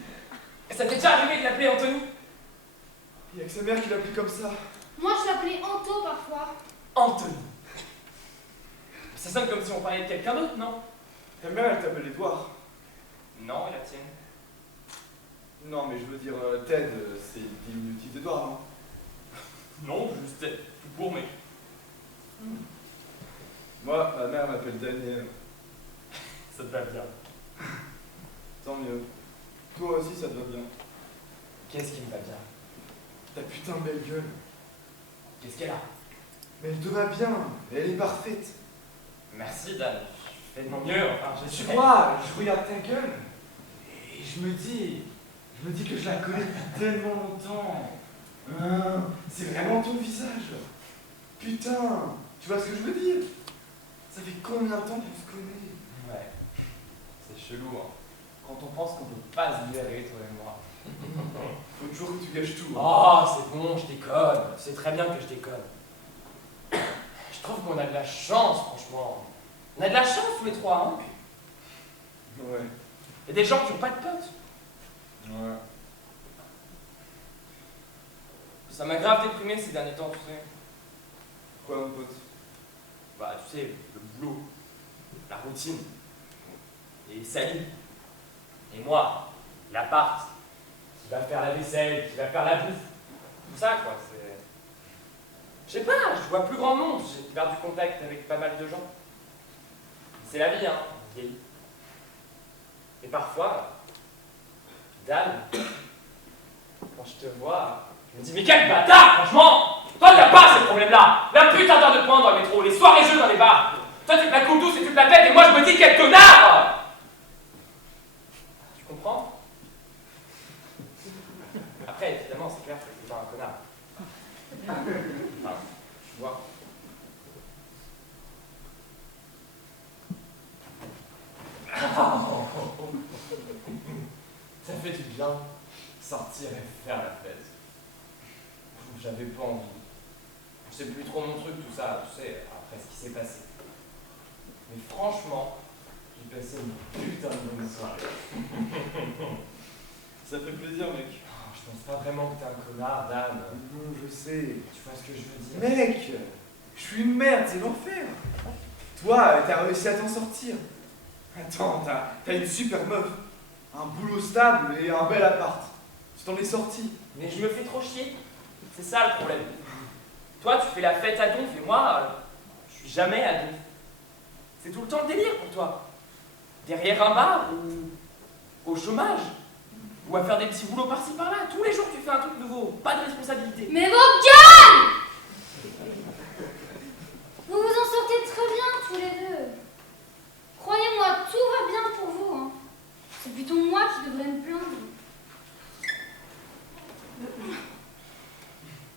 Ça t'est déjà arrivé de l'appeler Anthony? Il y a que sa mère qui l'appelle comme ça. Moi, je l'appelais Anto parfois. Anthony. Ça sonne comme si on parlait de quelqu'un d'autre, non? Ta mère, elle t'appelle Edouard. Non, et la tienne? Non, mais je veux dire, Ted, c'est le diminutif d'Edouard, non? Non, juste Ted, tout court, mec. Moi, ma mère m'appelle Daniel. Ça te va bien. Tant mieux. Toi aussi, ça te va bien. Qu'est-ce qui me va bien? Ta putain de belle gueule. Qu'est-ce qu'elle a? Mais elle te va bien. Elle est parfaite. Merci, Dan. Je fais de mon mieux, enfin, Tu vois, je regarde ta gueule et je me dis que je la connais depuis tellement longtemps. Hein, c'est vraiment ton visage. Putain, tu vois ce que je veux dire? Ça fait combien de temps qu'on se connaît? Ouais, c'est chelou, hein. Quand on pense qu'on peut pas se libérer, toi et moi. Faut toujours que tu gâches tout. Hein. Oh, c'est bon, je déconne. C'est très bien que je déconne. Je trouve qu'on a de la chance, franchement. On a de la chance tous les trois, hein. Ouais. Il y a des gens qui n'ont pas de potes. Ouais. Ça m'a grave déprimé ces derniers temps, tu sais. Quoi, mon pote? Bah, tu sais, le boulot, la routine, et Sally. Et moi, l'appart, qui va faire la vaisselle, qui va faire la bouffe. Tout ça, quoi, c'est... Je sais pas, je vois plus grand monde, j'ai perdu contact avec pas mal de gens. C'est la vie, hein, on vieillit. Et parfois, Dan, quand je te vois, je me dis, mais quel bâtard, franchement! Toi, t'as pas ces problèmes-là! La putain d'heure de pointe dans le métro, les soirées jeux dans les bars! Toi, tu te la coules douce et tu te la pètes, et moi, je me dis, quel connard! Tu comprends? Après, évidemment, c'est clair que je suis pas un connard. Enfin, tu vois. Ça fait du bien sortir et faire la fête. J'avais pas envie. C'est plus trop mon truc tout ça, tu sais, après ce qui s'est passé. Mais franchement, j'ai passé une putain de bonne soirée. Ça fait plaisir, mec. Oh, je pense pas vraiment que t'es un connard, Dan. Non, je sais. Tu vois ce que je veux dire? Mec, je suis une merde, c'est l'enfer. Toi, t'as réussi à t'en sortir. Attends, t'as une super meuf, un boulot stable et un bel appart. Tu t'en es sorti. Mais je me fais trop chier. C'est ça le problème. Toi, tu fais la fête à donf et moi, je suis jamais à donf. C'est tout le temps le délire pour toi. Derrière un bar ou au chômage. Ou à faire des petits boulots par-ci par-là. Tous les jours, tu fais un truc nouveau. Pas de responsabilité. Mais vos gueules! Vous vous en sortez très bien tous les deux. Croyez-moi, tout va bien pour vous. Hein. C'est plutôt moi qui devrais me plaindre.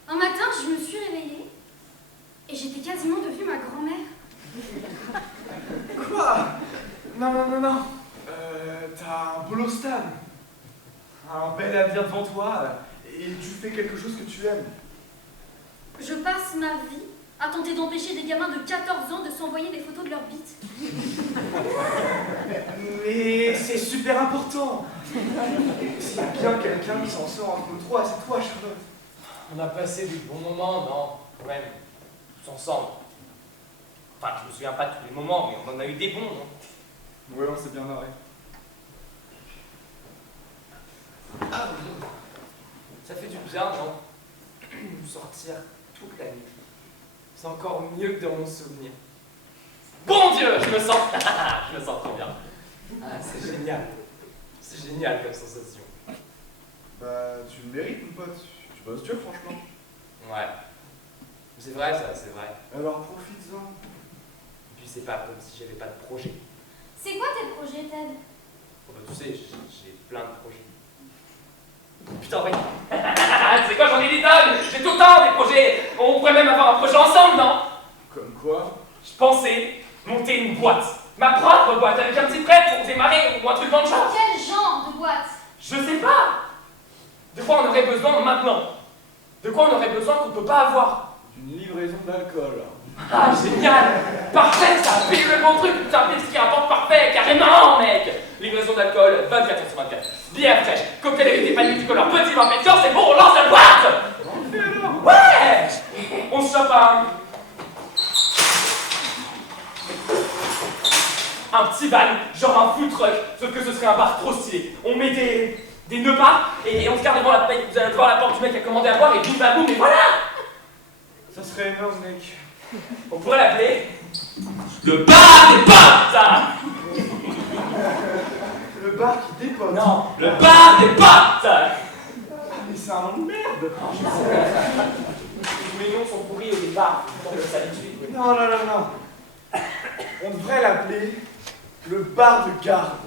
Un matin, je me suis réveillée et j'étais quasiment devenue ma grand-mère. Quoi? Non. T'as un boulot stable, un bel avenir devant toi et tu fais quelque chose que tu aimes. Je passe ma vie à tenter d'empêcher des gamins de 14 ans de s'envoyer des photos de leur bite. Mais c'est super important. S'il y a bien quelqu'un qui s'en sort entre nous trois, c'est toi, Charlotte. On a passé des bons moments, non? Quand même. Tous ensemble. Enfin, je me souviens pas de tous les moments, mais on en a eu des bons, non? Ouais, on s'est bien marré. Ça fait du bien, non? Sortir toute la nuit. C'est encore mieux que dans mon souvenir. Bon Dieu, je me sens trop bien. Ah, c'est génial. C'est génial comme sensation. Bah, tu le mérites, mon pote. Tu bosses dur, franchement. Ouais. C'est vrai, ça, c'est vrai. Alors, profites-en. Et puis, c'est pas comme si j'avais pas de projet. C'est quoi tes projets, Ted? Bon, bah, tu sais, j'ai plein de projets. Putain, ouais. C'est quoi, j'en ai des tonnes. J'ai tout le temps des projets. On pourrait même avoir un projet ensemble, non? Comme quoi? Je pensais monter une boîte. Ma propre boîte, avec un petit prêt pour démarrer ou un truc dans le genre. Quel genre de boîte? Je sais pas. De quoi on aurait besoin maintenant? De quoi on aurait besoin qu'on peut pas avoir? D'une livraison d'alcool. Ah, génial! Parfait, ça! Pile le bon truc, putain, pile ce qui rapporte parfait, carrément, mec! Livraison d'alcool, 24h/24. Bière fraîche, cocktail avec des paniers multicolores, petit vin pétillant, c'est bon, on lance la boîte! Ouais! On se chope un... un petit van, genre un food truck, sauf que ce serait un bar trop stylé. On met des nœuds bars et on se garde devant la porte du mec qui a commandé à boire et boum bam boum et voilà. Ça serait énorme, mec. On pourrait l'appeler le bar des potes. Le bar qui dépote. Non, le bar des potes. Mais c'est un nom de merde. Tous les noms sont pourris au départ, on peut s'habituer. Non. On devrait l'appeler le bar de garde.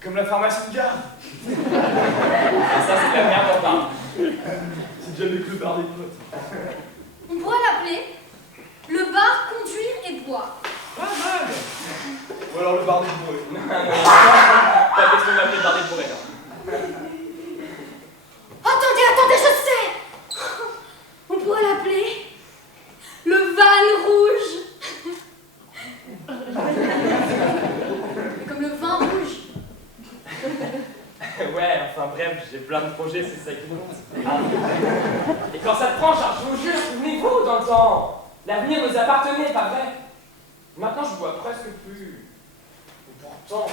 Comme la pharmacie de garde. Ça, c'est de la merde en parle. C'est déjà mieux que le bar des potes. On pourrait l'appeler le bar conduire et boire. Pas mal. Ou alors le bar des bourrés. Pas question de l'appeler le bar des bourrés, là. Attendez, je sais. On pourrait l'appeler le van rouge. Comme le vin rouge. Ouais, enfin bref, j'ai plein de projets, c'est ça qui me monte. Et quand ça te prend, Charles, je vous jure, souvenez-vous dans le temps. L'avenir nous appartenait, pas vrai? Maintenant, je vois presque plus. Et pourtant,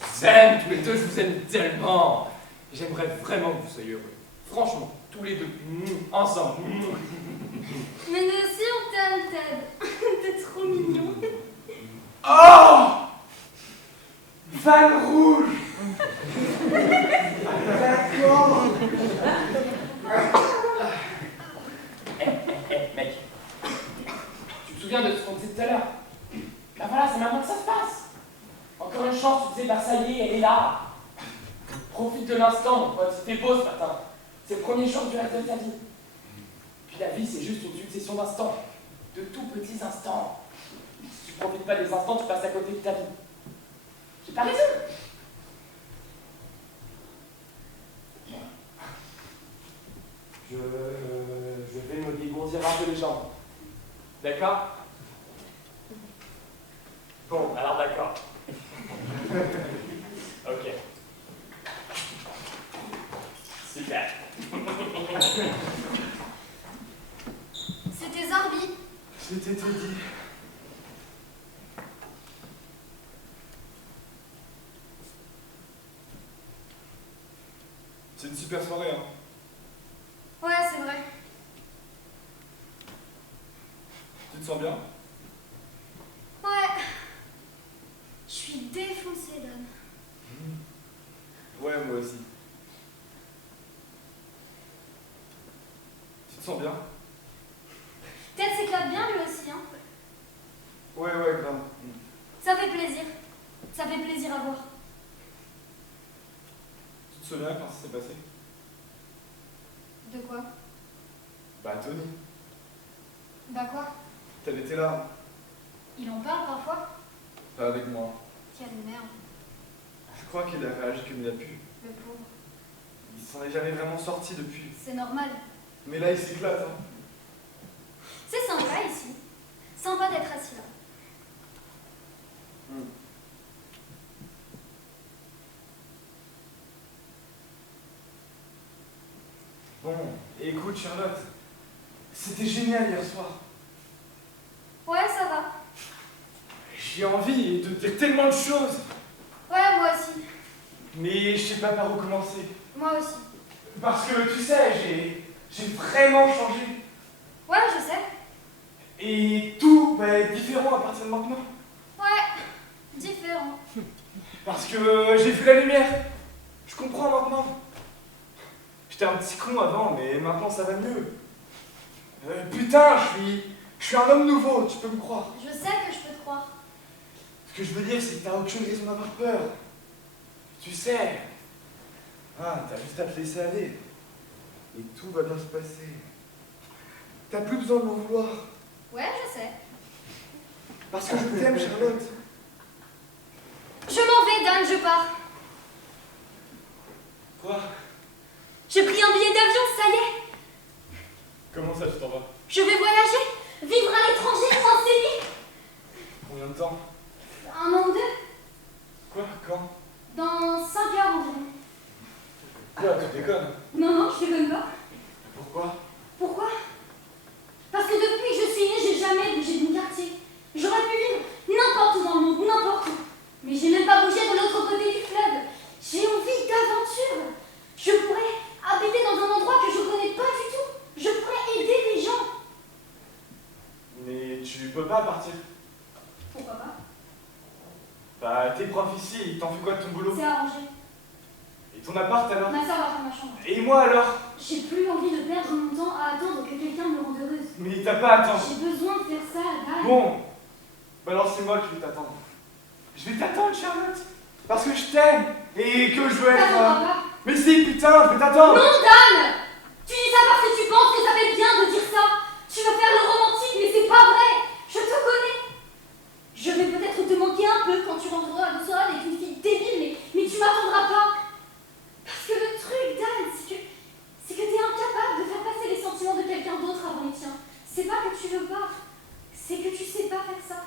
je vous aime tous les deux, je vous aime tellement. J'aimerais vraiment que vous soyez heureux. Franchement, tous les deux, ensemble. Mais nous aussi, on t'aime, Ted. T'es trop mignon. Oh! Van rouge. D'accord. Mec. Tu te souviens de ce qu'on disait tout à l'heure? Ben voilà, c'est maintenant que ça se passe. Encore une chance, tu disais, bah ça y est, elle est là. Profite de l'instant, mon pote, c'était beau ce matin. C'est le premier jour du reste de ta vie. Puis la vie, c'est juste une succession d'instants. De tout petits instants. Si tu profites pas des instants, tu passes à côté de ta vie. J'ai pas raison. Je vais me dégourdir un peu les jambes. D'accord? Bon, alors d'accord. Ok. Super. C'était Zarbi. C'était Teddy. C'est une super soirée, hein. Ouais, c'est vrai. Tu te sens bien? Ouais. Je suis défoncée d'âme. Ouais, moi aussi. Tu te sens bien? Ted s'éclate bien lui aussi, hein. Ouais, grave. Ça fait plaisir. Ça fait plaisir à voir. Tu te souviens quand ça s'est passé? De quoi? Bah, Tony, Bah quoi? t'avais été là. Il en parle parfois? Pas avec moi. Quelle merde. Je crois qu'il a réagi comme il a pu. Le pauvre. Il s'en est jamais vraiment sorti depuis. C'est normal. Mais là, il s'éclate, hein. C'est sympa ici. Sympa d'être assis là. Bon, écoute Charlotte, c'était génial hier soir. Ouais, ça va. J'ai envie de dire tellement de choses, Ouais, moi aussi. mais je sais pas par où commencer. Moi aussi. Parce que tu sais, j'ai vraiment changé. Ouais, je sais. Et tout va être différent à partir de maintenant. Ouais, différent. Parce que j'ai vu la lumière. Je comprends maintenant. J'étais un petit con avant, mais maintenant ça va mieux. Putain, je suis un homme nouveau, tu peux me croire. Je sais que je peux te croire. Ce que je veux dire, c'est que t'as aucune raison d'avoir peur. Tu sais. Ah, t'as juste à te laisser aller. Et tout va bien se passer. T'as plus besoin de m'en vouloir. Ouais, je sais. Parce que je t'aime, Charlotte. Je m'en vais, Dan, je pars. Quoi? J'ai pris un billet d'avion, ça y est. Comment ça, tu t'en vas? Je vais voyager, vivre à l'étranger, enseigner. Combien de temps? 1 an ou 2. Quoi? Quand? Dans 5 heures environ. Quoi? Tu déconnes? Non, je déconne pas. Pourquoi? Pourquoi? Parce que depuis que je suis née, j'ai jamais bougé de mon quartier. Je d'ici, t'en fais quoi de ton boulot? C'est arrangé. Et ton appart alors? Ma soeur va faire ma chambre. Et moi alors? J'ai plus envie de perdre mon temps à attendre que quelqu'un me rende heureuse. Mais t'as pas à attendre. J'ai besoin de faire ça, Dan. Bon, bah alors c'est moi qui vais t'attendre. Je vais t'attendre, Charlotte. Parce que je t'aime et que je veux être... T'attendras pas. Mais si, putain, je vais t'attendre. Non, Dan! Tu dis ça parce que tu penses que ça fait bien de dire ça. Tu veux faire le romantique, mais c'est pas vrai. Je te connais. Je vais peut-être te manquer un peu quand tu rentreras le soir avec une fille débile, mais tu m'attendras pas. Parce que le truc, Dan, c'est que t'es incapable de faire passer les sentiments de quelqu'un d'autre avant les tiens. C'est pas que tu veux pas, c'est que tu sais pas faire ça.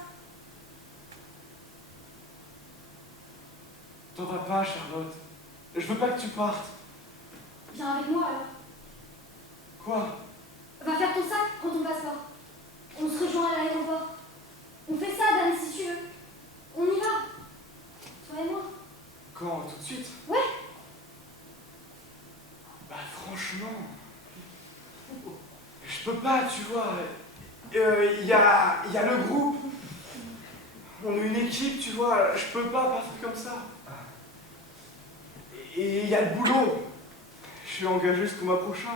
T'en vas pas, Charlotte. Je veux pas que tu partes. Viens avec moi alors. Quoi? Va faire ton sac, prends ton passeport. On se rejoint à l'aéroport. On fait ça, Dan, si tu veux. On y va. Toi et moi. Quand? Tout de suite? Ouais. Bah franchement... Je peux pas, tu vois. Il y a le groupe. On est une équipe, tu vois. Je peux pas partir comme ça. Et il y a le boulot. Je suis engagé jusqu'au mois prochain.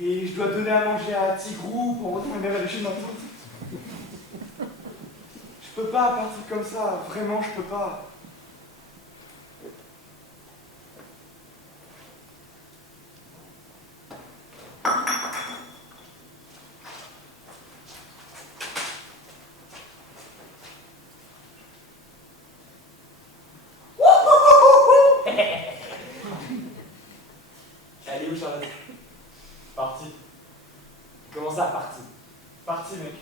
Et je dois donner à manger à Tigrou pour retourner vers les chez ma tante. Je peux pas partir comme ça. Vraiment, je peux pas. Elle est où, Charlotte? Partie. Comment ça, partie? Partie, mec.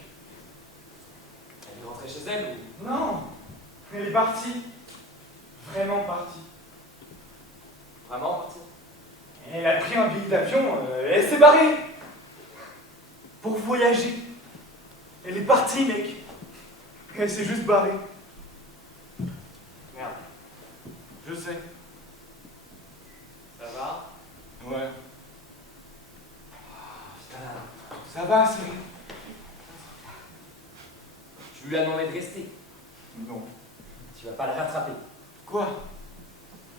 Elle est rentrée chez elle ou... Non, elle est partie. Vraiment partie. Vraiment partie? Elle a pris un billet d'avion, elle s'est barrée. Pour voyager. Elle est partie, mec. Elle s'est juste barrée. Merde. Je sais. Ça va? Ouais. Putain. Ça va, c'est... Tu lui as demandé de rester. Non. Tu vas pas le rattraper. Quoi?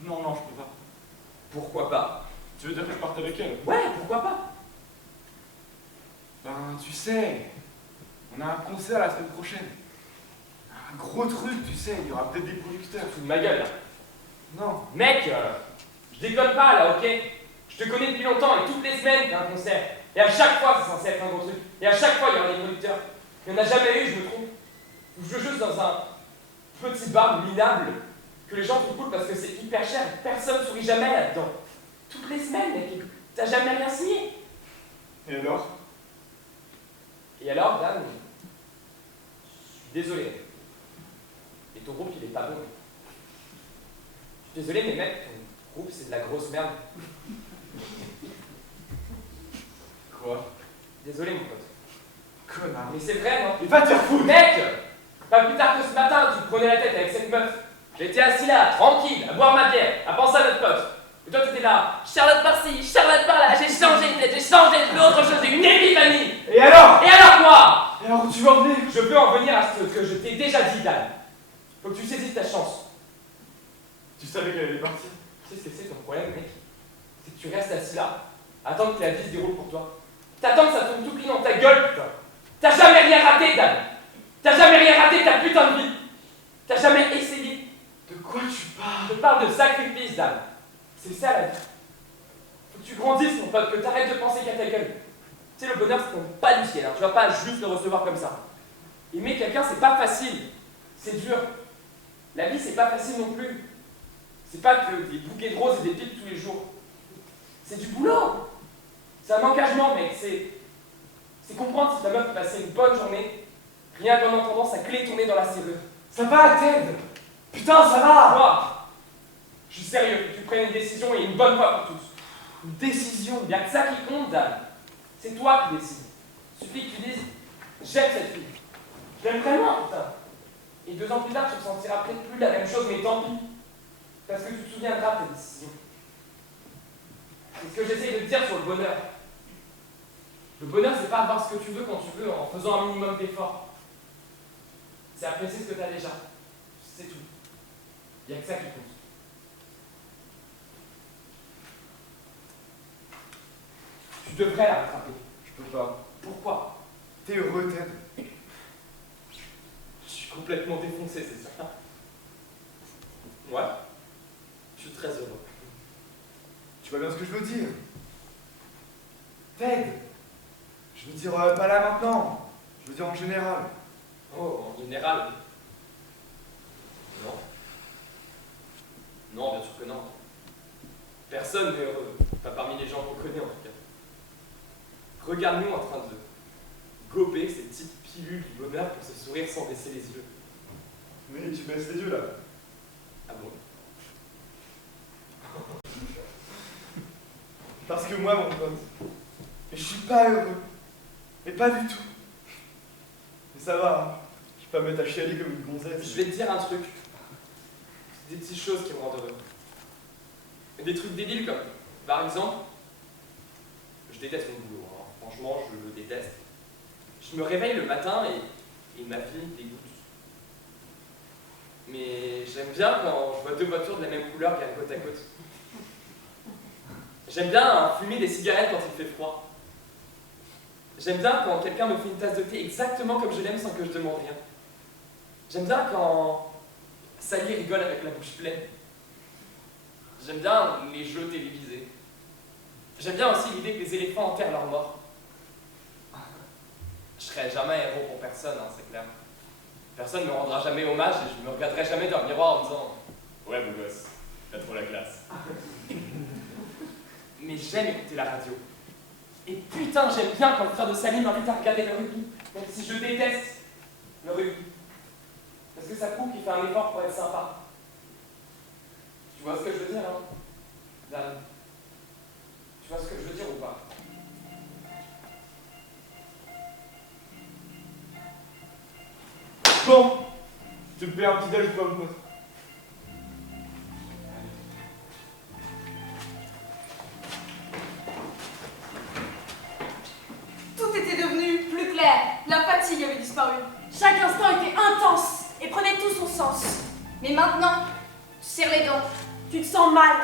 Non, non, je peux pas. Pourquoi pas? Tu veux dire que je parte avec elle? Ouais, pourquoi pas? Ben, tu sais, on a un concert la semaine prochaine. Un gros truc, tu sais, il y aura peut-être des producteurs. Fous de ma gueule, là. Non. Mec, je déconne pas, là, ok? Je te connais depuis longtemps et toutes les semaines, t'as un concert. Et à chaque fois, c'est censé être un gros truc. Et à chaque fois, il y aura des producteurs. Il n'y en a jamais eu, je me trompe. Je joue juste dans un petit bar minable que les gens trouvent cool parce que c'est hyper cher. Personne sourit jamais là-dedans. Toutes les semaines, mec. T'as jamais rien signé. Et alors? Et alors, Dan, je suis désolé. Et ton groupe, il est pas bon. Je suis désolé, mais mec, ton groupe, c'est de la grosse merde. Quoi? Désolé, mon pote. Connard. Mais c'est vrai, non? Et va te faire foutre! Mec! Pas plus tard que ce matin, tu te prenais la tête avec cette meuf. J'étais assis là, tranquille, à boire ma bière, à penser à notre pote. Et toi, t'étais là, Charlotte par-ci, Charlotte par-là, j'ai changé de tête, j'ai changé de autre chose, j'ai une épiphanie. Et alors? Et alors quoi? Et alors où tu veux en venir? Je peux en venir à ce que je t'ai déjà dit, Dan. Faut que tu saisisses ta chance. Tu savais qu'elle allait partir? Tu sais ce que c'est ton problème, mec? C'est que tu restes assis là, attends que la vie se déroule pour toi. T'attends que ça tombe tout clean dans ta gueule, putain. T'as jamais rien raté, Dan. T'as jamais rien raté ta putain de vie. T'as jamais essayé. De quoi tu parles? Je te parle de sacrifice, Dan. C'est ça la vie. Faut que tu grandisses, mon pote, que t'arrêtes de penser qu'à ta gueule. Tu sais, le bonheur, c'est tombe pas du ciel. Hein. Tu vas pas juste le recevoir comme ça. Aimer quelqu'un, c'est pas facile. C'est dur. La vie, c'est pas facile non plus. C'est pas que des bouquets de roses et des pipes tous les jours. C'est du boulot. C'est un engagement, mec. C'est comprendre si ta meuf passait une bonne journée, rien qu'en entendant sa clé tourner dans la serrure. Ça va, Ted? Putain, ça va! Moi, je suis sérieux, faut que tu prennes une décision et une bonne fois pour tous. Une décision? Il n'y a que ça qui compte, Dan. C'est toi qui décides. Il suffit que tu dises, j'aime cette fille. Je l'aime vraiment, putain. Et 2 ans plus tard, tu te sentiras peut-être plus la même chose, mais tant pis. Parce que tu te souviendras de tes décisions. C'est ce que j'essaye de te dire sur le bonheur. Le bonheur, c'est pas avoir ce que tu veux quand tu veux en faisant un minimum d'efforts. C'est apprécier ce que tu as déjà. C'est tout. Il n'y a que ça qui compte. Tu devrais la rattraper. Je peux pas. Pourquoi? T'es heureux, Ted? Je suis complètement défoncé, c'est ça? Ouais. Je suis très heureux. Tu vois bien ce que je veux dire? Ted! Je veux dire pas là maintenant. Je veux dire en général. Oh, en général? Non. Non, bien sûr que non. Personne n'est heureux. Pas parmi les gens qu'on connaît en tout cas. Regarde-nous en train de gober ces petites pilules du bonheur pour se sourire sans baisser les yeux. Mais tu baisses les yeux là. Ah bon? Parce que moi, mon pote, je suis pas heureux. Mais pas du tout. Mais ça va, hein. Je vais pas me mettre à chialer comme une gonzesse. Je vais te dire un truc. Des petites choses qui me rendent heureux. Des trucs débiles comme, par exemple, je déteste mon boulot, hein. Franchement, je le déteste. Je me réveille le matin et ma fille me dégoûte. Mais j'aime bien quand je vois deux voitures de la même couleur garées côte à côte. J'aime bien fumer des cigarettes quand il fait froid. J'aime bien quand quelqu'un me fait une tasse de thé exactement comme je l'aime sans que je demande rien. J'aime bien quand Sally rigole avec la bouche pleine. J'aime bien les jeux télévisés. J'aime bien aussi l'idée que les éléphants enterrent leurs morts. Je serai jamais héros pour personne, hein, c'est clair. Personne ne me rendra jamais hommage et je me regarderai jamais dans le miroir en me disant « Ouais, beau gosse, t'as trop la classe. » Mais j'aime écouter la radio. Et putain, j'aime bien quand le frère de Sally m'invite à regarder le rugby, même si je déteste le rugby. Parce que ça prouve qu'il fait un effort pour être sympa. Tu vois ce que je veux dire, hein, Dan? Tu vois ce que je veux dire ou pas? Bon, je te fais un petit déj, quoi, mon pote. Tout était devenu plus clair. La fatigue avait disparu. Chaque instant était intense et prenait tout son sens. Mais maintenant, tu serres les dents. Tu te sens mal.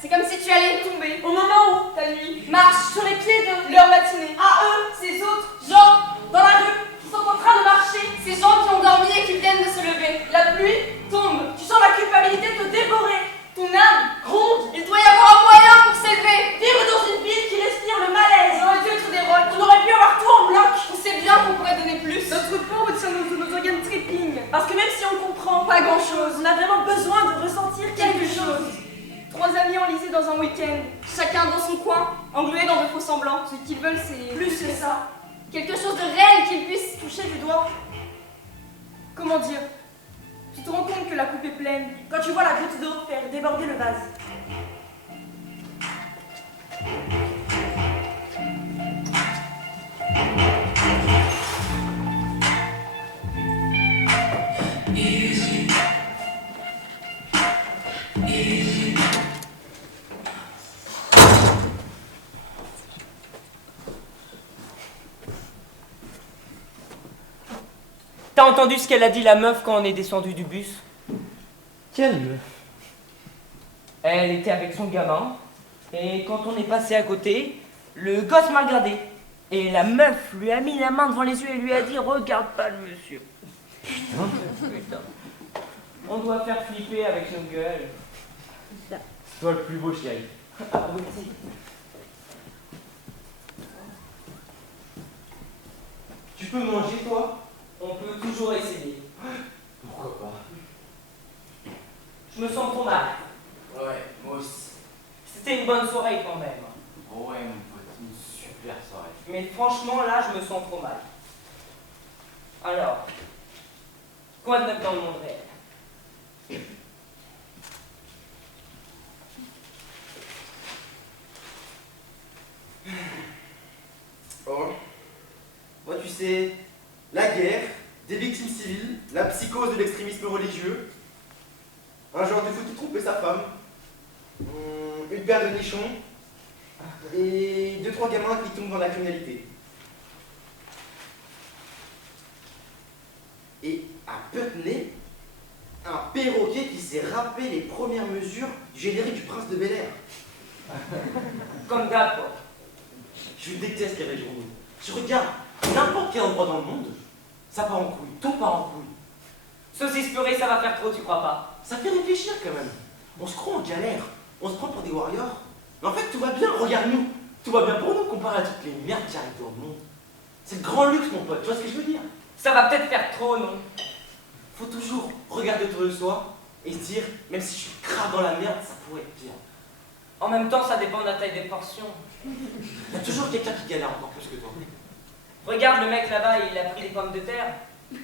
C'est comme si tu allais tomber au moment où ta nuit marche sur les pieds de leur matinée. À eux, ces autres gens dans la rue qui sont en train de marcher. Ces gens qui ont dormi et qui viennent de se lever. La pluie tombe. Tu sens la culpabilité te dévorer. Ton âme gronde. Il doit y avoir un moyen pour s'élever. Vivre dans une ville qui respire le malaise. On aurait dû être des rocs. On aurait pu avoir tout en bloc. On sait bien qu'on pourrait donner plus. Notre peau retient nos organes trépignent. Parce que même si on comprend pas grand chose, on a vraiment besoin de ressentir quelque chose. Trois amis enlisés dans un week-end. Chacun dans son coin, englués dans de faux semblants. Ce qu'ils veulent, c'est plus que ça. Quelque chose de réel qu'ils puissent toucher du doigt. Comment dire? Tu te rends compte que la coupe est pleine quand tu vois la goutte d'eau faire déborder le vase. T'as entendu ce qu'elle a dit la meuf quand on est descendu du bus? Quelle meuf? Elle était avec son gamin, et quand on est passé à côté, le gosse m'a regardé. Et la meuf lui a mis la main devant les yeux et lui a dit « Regarde pas le monsieur ». Putain. On doit faire flipper avec nos gueules. C'est toi le plus beau, chéri. Ah oui. Tu peux manger, toi? On peut toujours essayer. Pourquoi pas? Je me sens trop mal. Ouais, moi aussi. C'était une bonne soirée quand même. Ouais, mon pote, une super soirée. Mais franchement, là, je me sens trop mal. Alors, quoi de neuf dans le monde réel? Oh. Moi, tu sais, la guerre, des victimes civiles, la psychose de l'extrémisme religieux, un genre de fou qui trompait sa femme, une paire de nichons, et 2-3 gamins qui tombent dans la criminalité. Et à Putney, Un perroquet qui s'est râpé les premières mesures du générique du Prince de Bel-Air. Comme d'hab, quoi. Je déteste les régions. Je regarde n'importe quel endroit dans le monde, ça part en couille, tout part en couille. Saucisse purée, ça va faire trop, tu crois pas? Ça fait réfléchir quand même. On se croit en galère, on se prend pour des warriors. Mais en fait, tout va bien, regarde-nous. Tout va bien pour nous comparé à toutes les merdes qui arrivent dans le monde. C'est le grand luxe, mon pote, tu vois ce que je veux dire? Ça va peut-être faire trop, non? Faut toujours regarder autour de soi et se dire, même si je suis grave dans la merde, ça pourrait être pire. En même temps, ça dépend de la taille des portions. Il y a toujours quelqu'un qui galère encore plus que toi. Regarde le mec là-bas, il a pris des pommes de terre.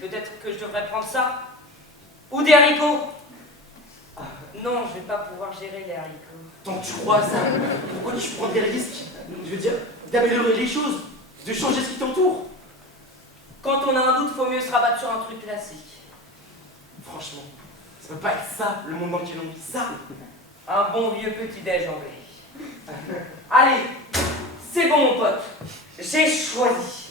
Peut-être que je devrais prendre ça. Ou des haricots. Non, je vais pas pouvoir gérer les haricots. Tant que tu crois à ça, pourquoi tu prendrais le risque, je veux dire, d'améliorer les choses, de changer ce qui t'entoure? Quand on a un doute, faut mieux se rabattre sur un truc classique. Franchement, ça peut pas être ça, le monde dans lequel on vit, ça. Un bon vieux petit-déj anglais. Allez, c'est bon mon pote. J'ai choisi.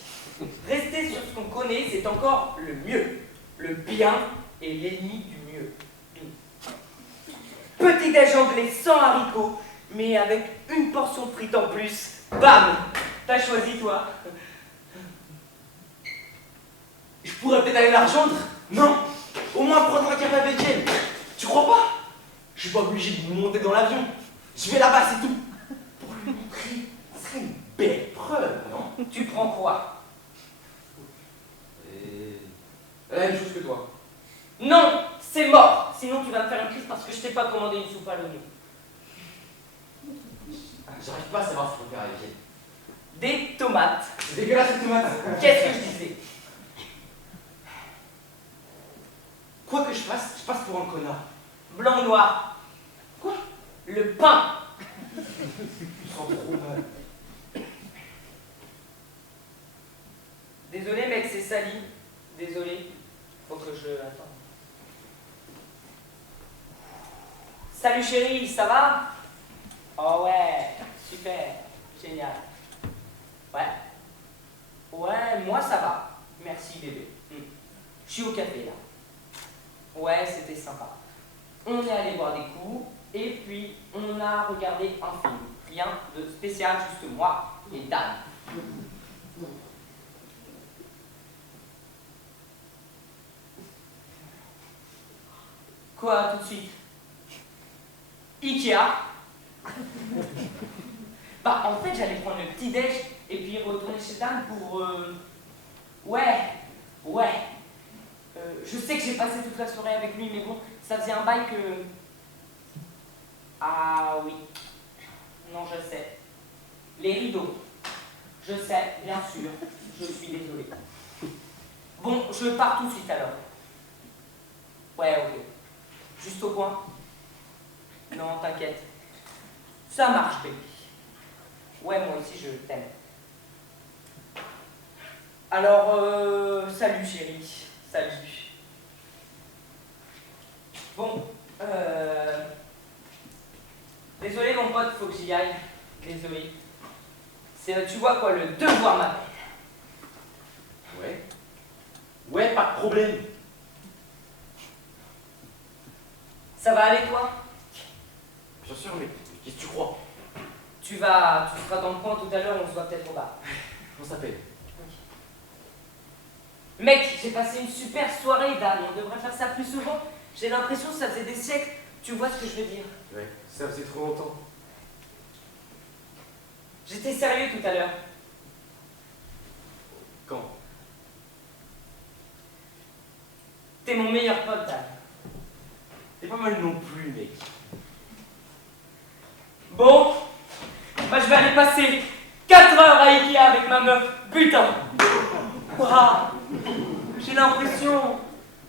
Rester sur ce qu'on connaît, c'est encore le mieux. Le bien est l'ennemi du mieux. Petit-déj anglais sans haricots, mais avec une portion de frites en plus. Bam! T'as choisi toi. Je pourrais peut-être aller la rejoindre. Non, au moins prendre un café avec elle. Tu crois pas? Je suis pas obligé de monter dans l'avion. Je vais là-bas, c'est tout. Pour lui montrer, ça serait une belle preuve, non? Tu prends quoi? La même chose que toi. Non, c'est mort. Sinon tu vas me faire une crise parce que je t'ai pas commandé une soupe à l'oignon. J'arrive pas à savoir ce qu'il faut faire avec elle. Des tomates. C'est dégueulasse les tomates. Qu'est-ce que je disais? Quoi que je passe pour un connard. Blanc ou noir? Quoi? Le pain. Je sens trop mal. Désolé mec, c'est sali. Désolé. Faut que je... Attends. Salut chérie, ça va? Oh ouais, super, génial. Ouais. Ouais, moi ça va. Merci bébé. Je suis au café là. Ouais, c'était sympa. On est allé boire des coups et puis on a regardé un film. Rien de spécial, juste moi et Dan. Quoi, tout de suite? Ikea. Bah, en fait, j'allais prendre le petit-déj et puis retourner chez Dan pour... Ouais. Je sais que j'ai passé toute la soirée avec lui, mais bon, ça faisait un bail que... Ah oui. Non, je sais. Les rideaux. Je sais, bien sûr. Je suis désolée. Bon, je pars tout de suite alors. Ouais, ok. Juste au point? Non, t'inquiète. Ça marche, baby. Ouais, moi aussi, je t'aime. Alors, salut, chérie. Salut. Bon, désolé, mon pote, faut que j'y aille. Désolé. C'est, tu vois quoi, le devoir m'appelle. Ouais, pas de problème. Ça va aller, toi? Bien sûr, mais qu'est-ce que tu crois? Tu seras dans le coin tout à l'heure, on se voit peut-être au bar. On s'appelle. Mec, j'ai passé une super soirée, Dan. On devrait faire ça plus souvent. J'ai l'impression que ça faisait des siècles. Tu vois ce que je veux dire? Ouais, ça faisait trop longtemps. J'étais sérieux tout à l'heure. Quand? T'es mon meilleur pote, Dan. T'es pas mal non plus, mec. Bon, bah je vais aller passer 4 heures à Ikea avec ma meuf. Putain. Ouah. J'ai l'impression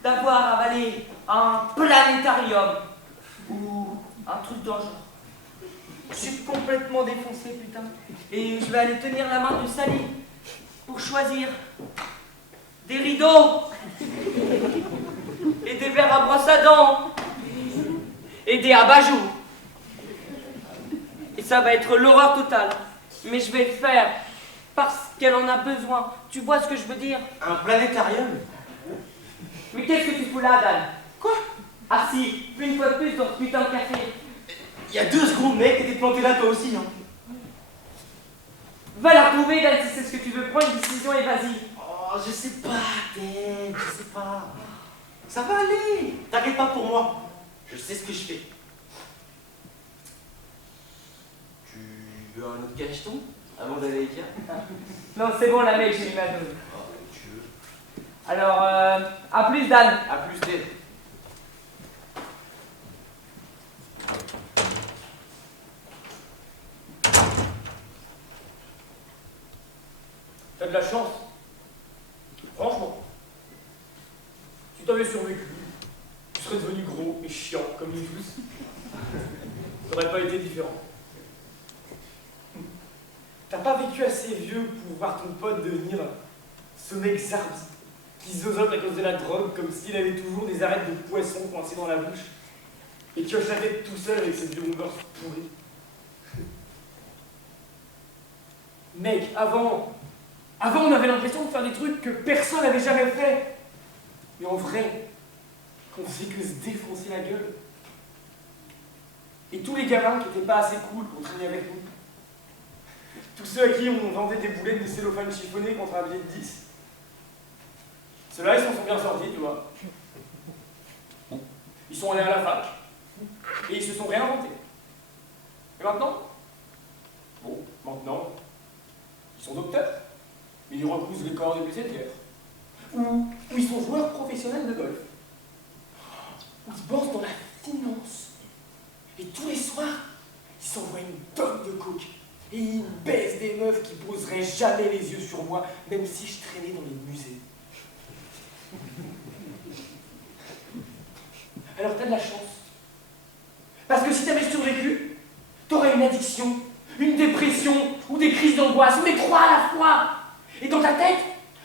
d'avoir avalé un planétarium ou un truc dans le genre. Je suis complètement défoncé, putain. Et je vais aller tenir la main de Sally pour choisir des rideaux et des verres à brosse à dents et des abat-jours. Et ça va être l'horreur totale. Mais je vais le faire parce qu'elle en a besoin. Tu vois ce que je veux dire? Un planétarium? Mais qu'est-ce que tu fous là, Dan? Quoi? Ah si, une fois de plus dans ce putain de café. Il y a 2 secondes, mec, t'étais planté là toi aussi, hein. Va la retrouver, Dan, si c'est ce que tu veux. Prends une décision et vas-y. Oh, je sais pas, Ted, je sais pas. Ça va aller. T'inquiète pas pour moi. Je sais ce que je fais. Tu veux un autre cacheton avant d'aller à Ikea? Non, c'est bon, la mec, j'ai mis ma dose. Oh, tu veux. Alors, à plus, Dan. À plus, Ted. T'as de la chance. Franchement. Si t'avais survécu, tu serais devenu gros et chiant comme nous tous. Ça aurait pas été différent. T'as pas vécu assez vieux pour voir ton pote devenir ce mec zarbi qui zozote à cause de la drogue comme s'il avait toujours des arêtes de poisson coincées dans la bouche et qui hoche la tête tout seul avec ses vieux bombers pourris. Mec, avant, on avait l'impression de faire des trucs que personne n'avait jamais fait. Mais en vrai, on faisait que se défoncer la gueule. Et tous les gamins qui n'étaient pas assez cool pour traîner avec nous, tous ceux à qui on vendait des boulettes de cellophane chiffonné contre un billet de 10, ceux-là, ils s'en sont bien sortis, tu vois. Ils sont allés à la fac, et ils se sont réinventés. Et maintenant? Bon, maintenant, ils sont docteurs, mais ils recousent les corps depuis cette guerre. Ou ils sont joueurs professionnels de golf. Ou ils bossent dans la finance. Et tous les soirs, ils s'envoient une tonne de coke. Et ils baissent des meufs qui poseraient jamais les yeux sur moi, même si je traînais dans les musées. Alors t'as de la chance. Parce que si t'avais survécu, t'aurais une addiction, une dépression ou des crises d'angoisse, mais 3 à la fois. Et dans ta tête,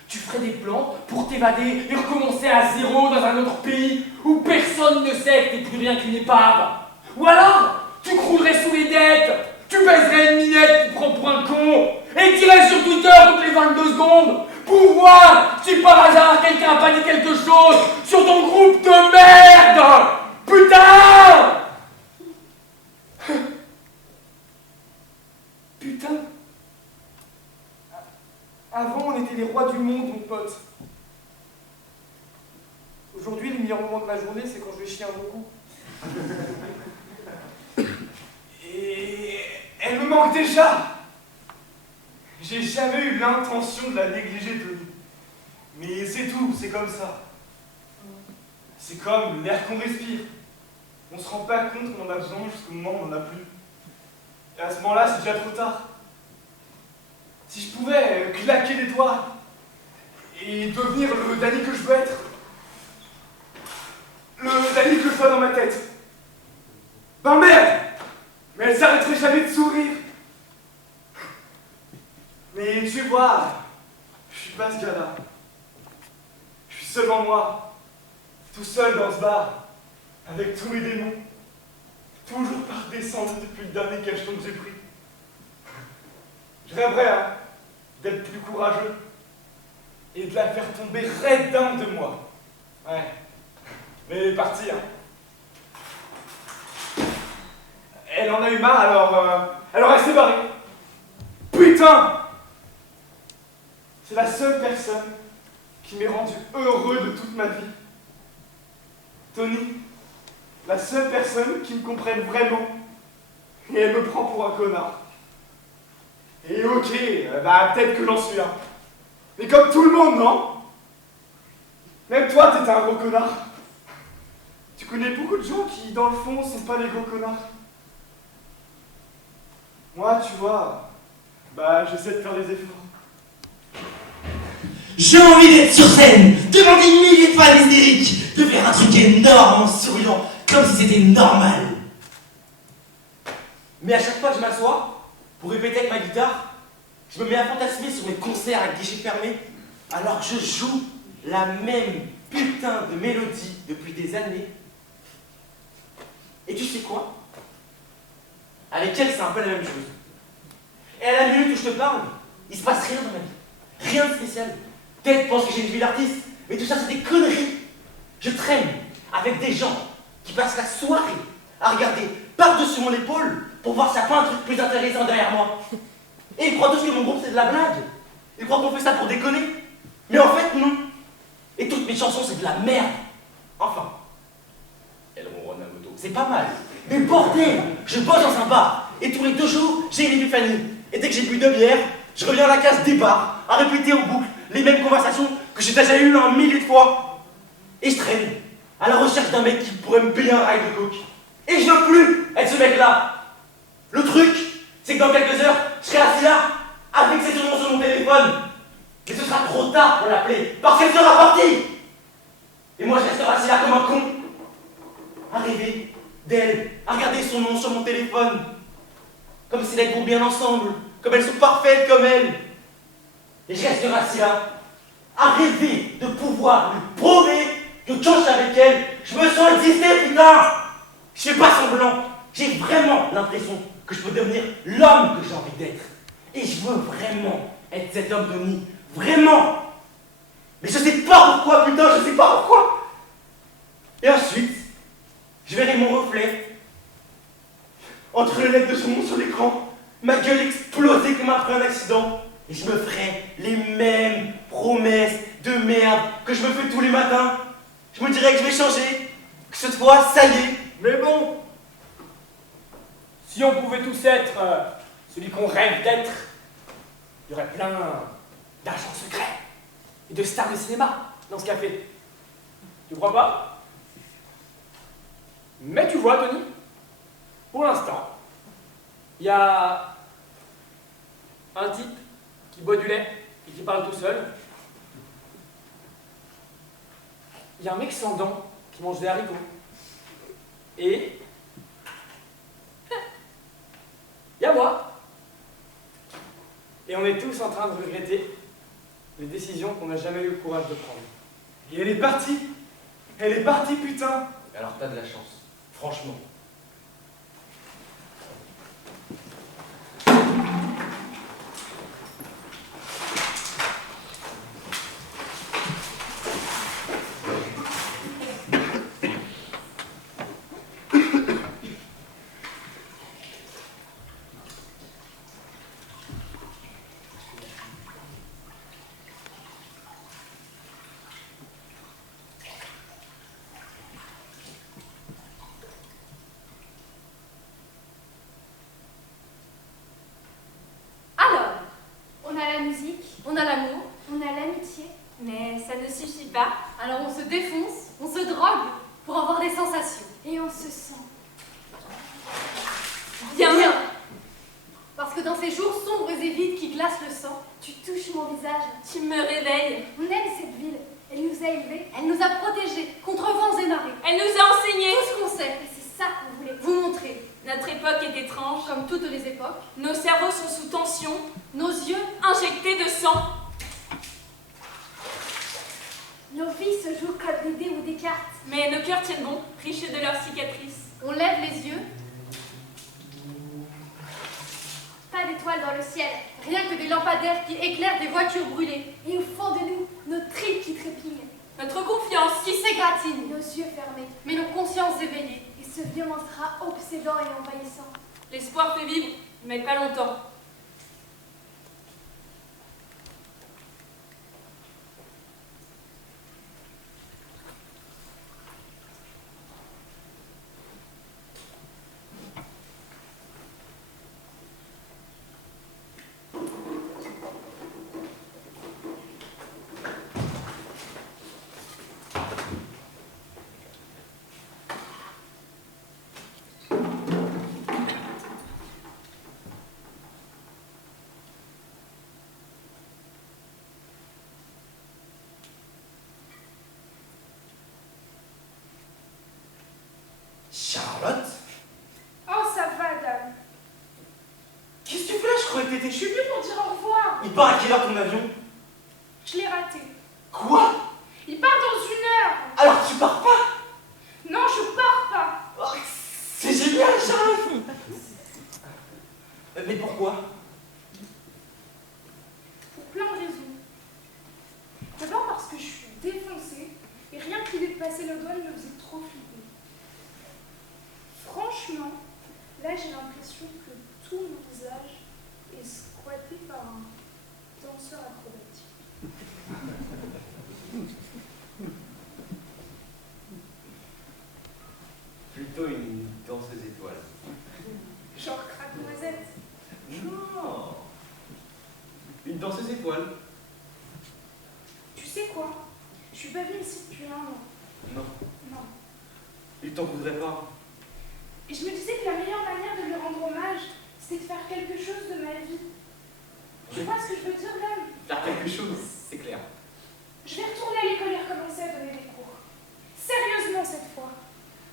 tu ferais des plans pour t'évader et recommencer à zéro dans un autre pays où personne ne sait que t'es plus rien qu'une épave. Ou alors, tu croulerais sous les dettes, tu baiserais une minette qui te prend pour un con et t'irais sur Twitter toutes les 22 secondes pour voir si par hasard quelqu'un a pas dit quelque chose sur ton groupe de merde. Putain! Putain! Avant, on était les rois du monde, mon pote. Aujourd'hui, le meilleur moment de ma journée, c'est quand je vais chier un bon coup. Et elle me manque déjà. J'ai jamais eu l'intention de la négliger, Tony. Mais c'est tout, c'est comme ça. C'est comme l'air qu'on respire. On se rend pas compte qu'on en a besoin jusqu'au moment où on n'en a plus. Et à ce moment-là, c'est déjà trop tard. Si je pouvais claquer les doigts et devenir le Danny que je veux être, le Danny que je vois dans ma tête, ben merde! Mais elle s'arrêterait jamais de sourire. Mais tu vois, je suis pas ce gars-là. Je suis seulement moi, tout seul dans ce bar, avec tous mes démons, toujours pas redescendu depuis le dernier cacheton que j'ai pris. Je rêverais, hein, d'être plus courageux et de la faire tomber raide dingue de moi. Ouais. Mais elle est partie, hein. Elle en a eu marre, alors elle s'est barrée. Putain! C'est la seule personne qui m'ait rendu heureux de toute ma vie. Tony, la seule personne qui me comprenne vraiment. Et elle me prend pour un connard. Et ok, bah peut-être que j'en suis un. Mais comme tout le monde, non? Même toi, t'étais un gros connard. Tu connais beaucoup de gens qui, dans le fond, sont pas des gros connards. Moi, tu vois, bah j'essaie de faire des efforts. J'ai envie d'être sur scène, devant des milliers de fans hystériques, de faire un truc énorme en souriant, comme si c'était normal. Mais à chaque fois que je m'assois, pour répéter avec ma guitare, je me mets à fantasmer sur mes concerts à guichet fermé, alors que je joue la même putain de mélodie depuis des années. Et tu sais quoi? Avec elle, c'est un peu la même chose. Et à la minute où je te parle, il se passe rien dans ma vie. Rien de spécial. Peut-être pense que j'ai une vie d'artiste, mais tout ça, c'est des conneries. Je traîne avec des gens qui passe la soirée à regarder par-dessus mon épaule pour voir s'il n'y a pas un truc plus intéressant derrière moi. Et ils croient tous que mon groupe c'est de la blague. Ils croient qu'on fait ça pour déconner. Mais en fait, non. Et toutes mes chansons, c'est de la merde. Enfin, elle ronronne à moto. C'est pas mal. Mais bordel, je bosse dans un bar. Et tous les 2 jours, j'ai une épiphanie. Et dès que j'ai bu 2 bières, je reviens à la case des bars, à répéter en boucle les mêmes conversations que j'ai déjà eues 1 millier de fois. Et je traîne à la recherche d'un mec qui pourrait me payer un rail de coke. Et je veux plus être ce mec-là. Le truc, c'est que dans quelques heures, je serai assis là, avec ses sons sur mon téléphone. Et ce sera trop tard pour l'appeler, parce qu'elle sera partie. Et moi, je resterai assis là comme un con, à rêver d'elle, à regarder son nom sur mon téléphone. Comme si elles vont bien ensemble, comme elles sont parfaites comme elle. Et je resterai assis là, à rêver de pouvoir lui prouver que quand je suis avec elle, je me sens exister, putain. Je fais pas semblant. J'ai vraiment l'impression que je peux devenir l'homme que j'ai envie d'être. Et je veux vraiment être cet homme de nid. Vraiment. Mais je sais pas pourquoi, putain, je sais pas pourquoi. Et ensuite, je verrai mon reflet entre les lettres de son nom sur l'écran, ma gueule exploser comme après un accident. Et je me ferai les mêmes promesses de merde que je me fais tous les matins. Je me dirais que je vais changer, que cette fois, ça y est. Mais bon, si on pouvait tous être celui qu'on rêve d'être, il y aurait plein d'agents secrets et de stars de cinéma dans ce café. Tu crois pas? Mais tu vois, Tony, pour l'instant, il y a un type qui boit du lait et qui parle tout seul. Il y a un mec sans dents qui mange des haricots. Et il y a moi. Et on est tous en train de regretter les décisions qu'on n'a jamais eu le courage de prendre. Et elle est partie. Elle est partie, putain. Alors t'as de la chance, franchement. On a l'amour, on a l'amitié. Mais ça ne suffit pas. Alors on se défonce, on se drogue pour avoir des sensations. Et on se sent bien. Parce que dans ces jours sombres et vides qui glacent le sang, tu touches mon visage. Tu me réveilles. On aime cette ville. Elle nous a élevés, elle nous a protégés contre vents et marées. Elle nous a enseigné tout ce qu'on sait. Et c'est ça qu'on voulait vous montrer. Notre époque est étrange. Comme toutes les époques. Nos cerveaux sont sous tension. Nos yeux injectés de sang. Nos vies se jouent comme des dés ou des cartes. Mais nos cœurs tiennent bon, riches de leurs cicatrices. On lève les yeux. Pas d'étoiles dans le ciel, rien que des lampadaires qui éclairent des voitures brûlées. Et au fond de nous, nos tripes qui trépignent. Notre confiance qui s'égratine. Nos yeux fermés, mais nos consciences éveillées. Et ce violent drap obsédant et envahissant. L'espoir fait vivre, mais pas longtemps. Charlotte? Oh, ça va, Dan. Qu'est-ce que tu fais là? Je croyais que t'étais... Je suis venue pour dire au revoir. Il part à quelle heure ton avion? Je l'ai raté. Quoi? Il part dans 1 heure. Alors tu pars pas? Non, je pars pas. Oh, c'est génial, Charlotte. Mais pourquoi? Pour plein de raisons. D'abord parce que je suis défoncée et rien que l'idée de passer le doigt me faisait trop flipper. Là, j'ai l'impression que tout mon visage est squatté par un danseur acrobatique. Plutôt une danseuse étoile. Genre craque-noisette. Non. Une danseuse étoile. Tu sais quoi? Je suis pas venue ici depuis 1 an. Non. Non. Il t'en voudrait pas. Et je me disais que la meilleure manière de lui rendre hommage, c'était de faire quelque chose de ma vie. Tu vois ce que je veux dire, là? Faire quelque chose, c'est clair. Je vais retourner à l'école et recommencer à donner des cours. Sérieusement cette fois.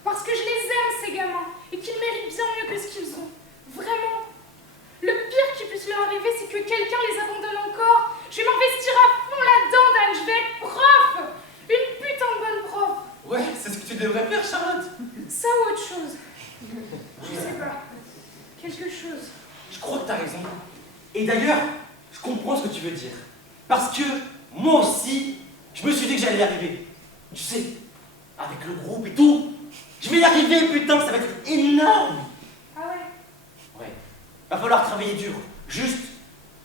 Parce que je les aime, ces gamins, et qu'ils méritent bien mieux que ce qu'ils ont. Vraiment. Le pire qui puisse leur arriver, c'est que quelqu'un les abandonne encore. Je vais m'investir à fond là-dedans, Dan. Je vais être prof. Une putain de bonne prof. Ouais, c'est ce que tu devrais faire, Charlotte. Ça ou autre chose? Je sais pas. Quelque chose. Je crois que t'as raison. Et d'ailleurs, je comprends ce que tu veux dire. Parce que moi aussi, je me suis dit que j'allais y arriver. Tu sais, avec le groupe et tout. Je vais y arriver, putain, ça va être énorme. Ah ouais? Ouais. Va falloir travailler dur. Juste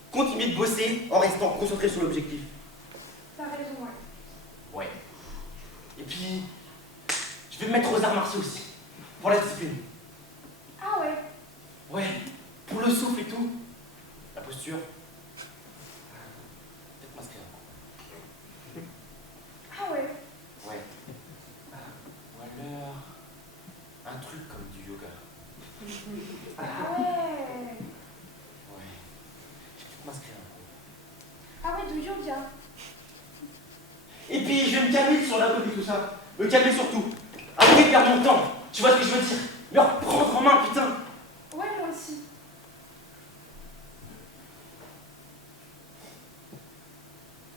continuer de bosser en restant concentré sur l'objectif. T'as raison, ouais. Ouais. Et puis, je vais me mettre aux arts martiaux aussi. Pour la discipline. Ah ouais? Ouais. Pour le souffle et tout. La posture. Peut-être m'inscrire. Ah ouais? Ouais. Ou alors, un truc comme du yoga. Ah ouais? Ouais. Je vais peut-être m'inscrire un peu. Ah ouais, de yoga. Et puis, je vais me calmer sur la route et tout ça. Me calmer surtout. Arrêter de perdre mon temps. Tu vois ce que je veux dire? Me reprendre en main, putain. Ouais, moi aussi.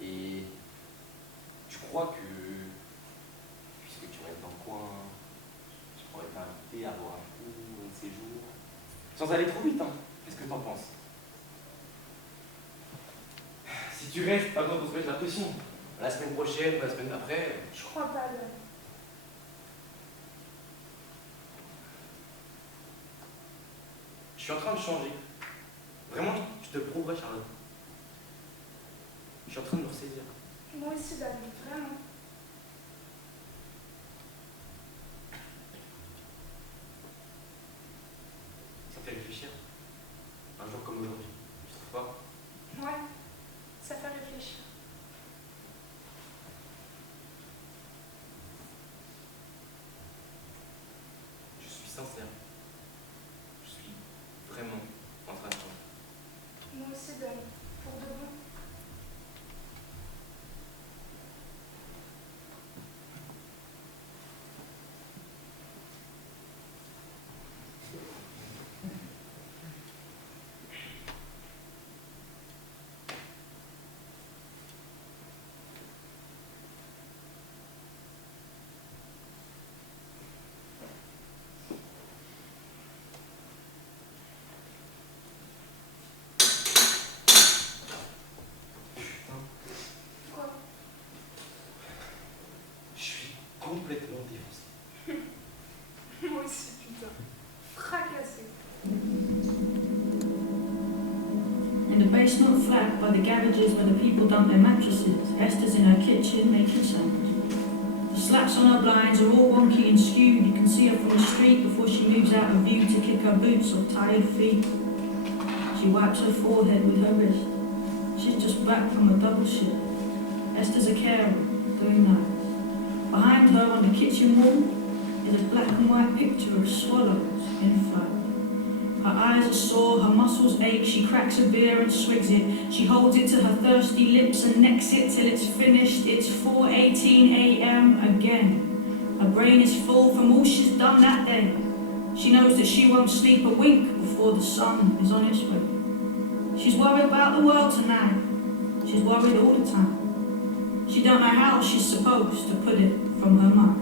Et tu crois que, puisque tu restes dans le coin, je pourrais t'inviter à boire un coup, un de ces jours, sans aller trop vite, hein. Qu'est-ce que t'en penses? Si tu restes, pas besoin de se mettre la pression. La semaine prochaine, la semaine d'après. Je crois pas, Dan. Je suis en train de changer. Vraiment, je te le prouverai, Charlotte. Je suis en train de me ressaisir. Moi aussi, Dan, vraiment. Ça fait réfléchir. Un jour comme aujourd'hui. Tu trouves pas? Ouais, ça fait réfléchir. Je suis sincère. Je suis vraiment en train de changer. Moi aussi, Dan, pour de bon. Quoi? Je suis complètement défoncé. Moi aussi, putain. Fracassé. In the basement flat by the garages where the people dump their mattresses, Esther's in her kitchen making sounds. The slats on her blinds are all wonky and skewed. You can see her from the street before she moves out of view to kick her boots off tired feet. She wipes her forehead with her wrist. She's just back from a double shift. Esther's a carer, doing nights. Behind her on the kitchen wall is a black and white picture of swallows in flight. Her eyes are sore, her muscles ache, she cracks a beer and swigs it. She holds it to her thirsty lips and necks it till it's finished. It's 4:18 a.m. again. Her brain is full from all she's done that day. She knows that she won't sleep a wink before the sun is on its way. She's worried about the world tonight. She's worried all the time. She don't know how she's supposed to put it from her mind.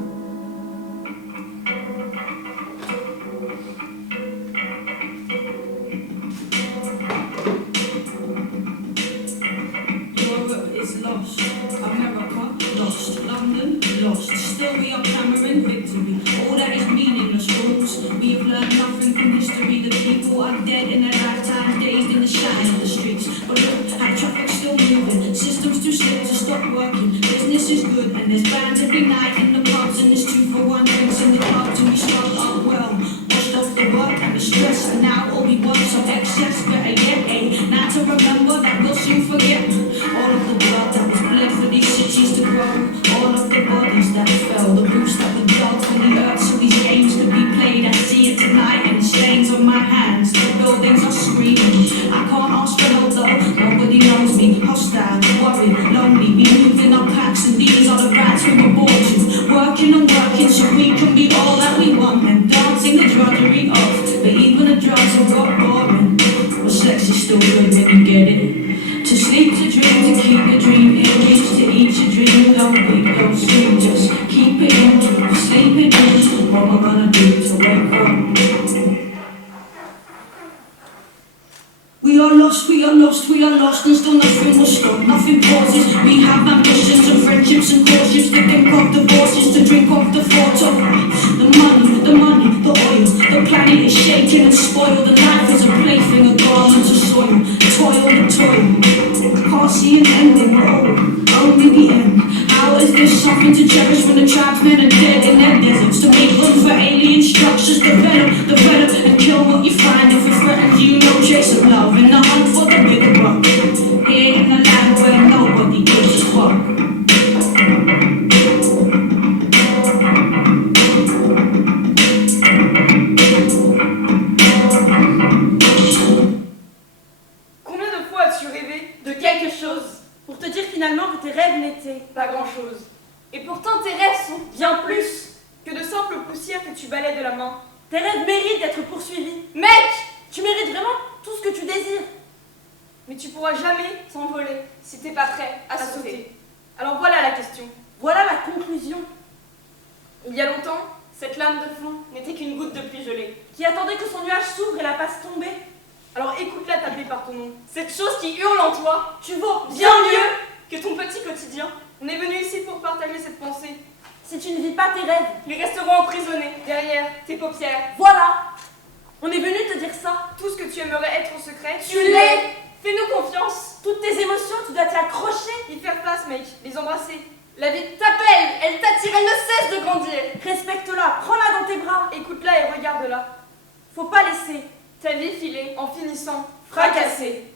Europe is lost, America lost, London lost. Still we are clamoring victory. All that is meaningless rules. We have learned nothing from history. The people are dead in their lifetime, dazed in the shine of the streets. But look, how traffic's still moving, systems too slick to stop working. Business is good and there's bands every night in the pubs, and there's 2-for-1 drinks in the club till we start up well. Washed off the work and the stress, and now all we want is some excess. Better yet, now to remember that we'll soon forget all of the blood that was bled for these cities to grow, all of the bodies that fell, the roots that were dug from the earth so these games could be played. I see it tonight in the stains on my hands. The buildings are screaming. I can't ask for help though. Nobody knows me. Hostile, worried, lonely. We move in our packs, and these are the rats we were born to. Working and working so we can be all that we want, and dancing the drudgery of. But even the drugs have got boring. But sex is still good when you get it. To sleep, to dream, to keep the dream in reach, to eat your dream, don't weep, don't scream, just keep it in, sleep it in, what we're gonna do to wake up. We are lost, we are lost, we are lost, and still nothing will stop, nothing pauses. We have ambitions and friendships and courtships, to think of divorces, to drink off the thought of the money, the oil. The planet is shaken and spoiled, the life is a plaything, a garment of soil, the toil. Can't see an ending, only the end. How is this something to cherish when the tribesmen are dead in their deserts? To make room for alien structures, develop, and kill what you find if it threatens you. No chase of love in the hunt for the bigger buck. Here in the land where nobody gives a fuck. Combien de fois as-tu rêvé de quelque chose pour te dire finalement que tes rêves n'étaient pas grand-chose? Et pourtant tes rêves sont bien plus que de simples poussières que tu balais de la main. Tes rêves méritent d'être poursuivis. Mec! Tu mérites vraiment tout ce que tu désires. Mais tu pourras jamais t'envoler si t'es pas prêt à sauter. Alors voilà la question. Voilà la conclusion. Il y a longtemps, cette lame de fond n'était qu'une goutte de pluie gelée, qui attendait que son nuage s'ouvre et la fasse tomber. Alors écoute-la t'appeler par ton nom. Cette chose qui hurle en toi, tu vaux bien mieux que ton petit quotidien. On est venu ici pour partager cette pensée. Si tu ne vis pas tes rêves, ils resteront emprisonnés derrière tes paupières. Voilà. On est venu te dire ça. Tout ce que tu aimerais être au secret, tu l'es. Fais-nous confiance. Toutes tes émotions, tu dois t'y accrocher. Y faire face, mec. Les embrasser. La vie t'appelle, elle t'attire, elle ne cesse de grandir. Respecte-la, prends-la dans tes bras. Écoute-la et regarde-la. Faut pas laisser ta vie filer en finissant fracassée.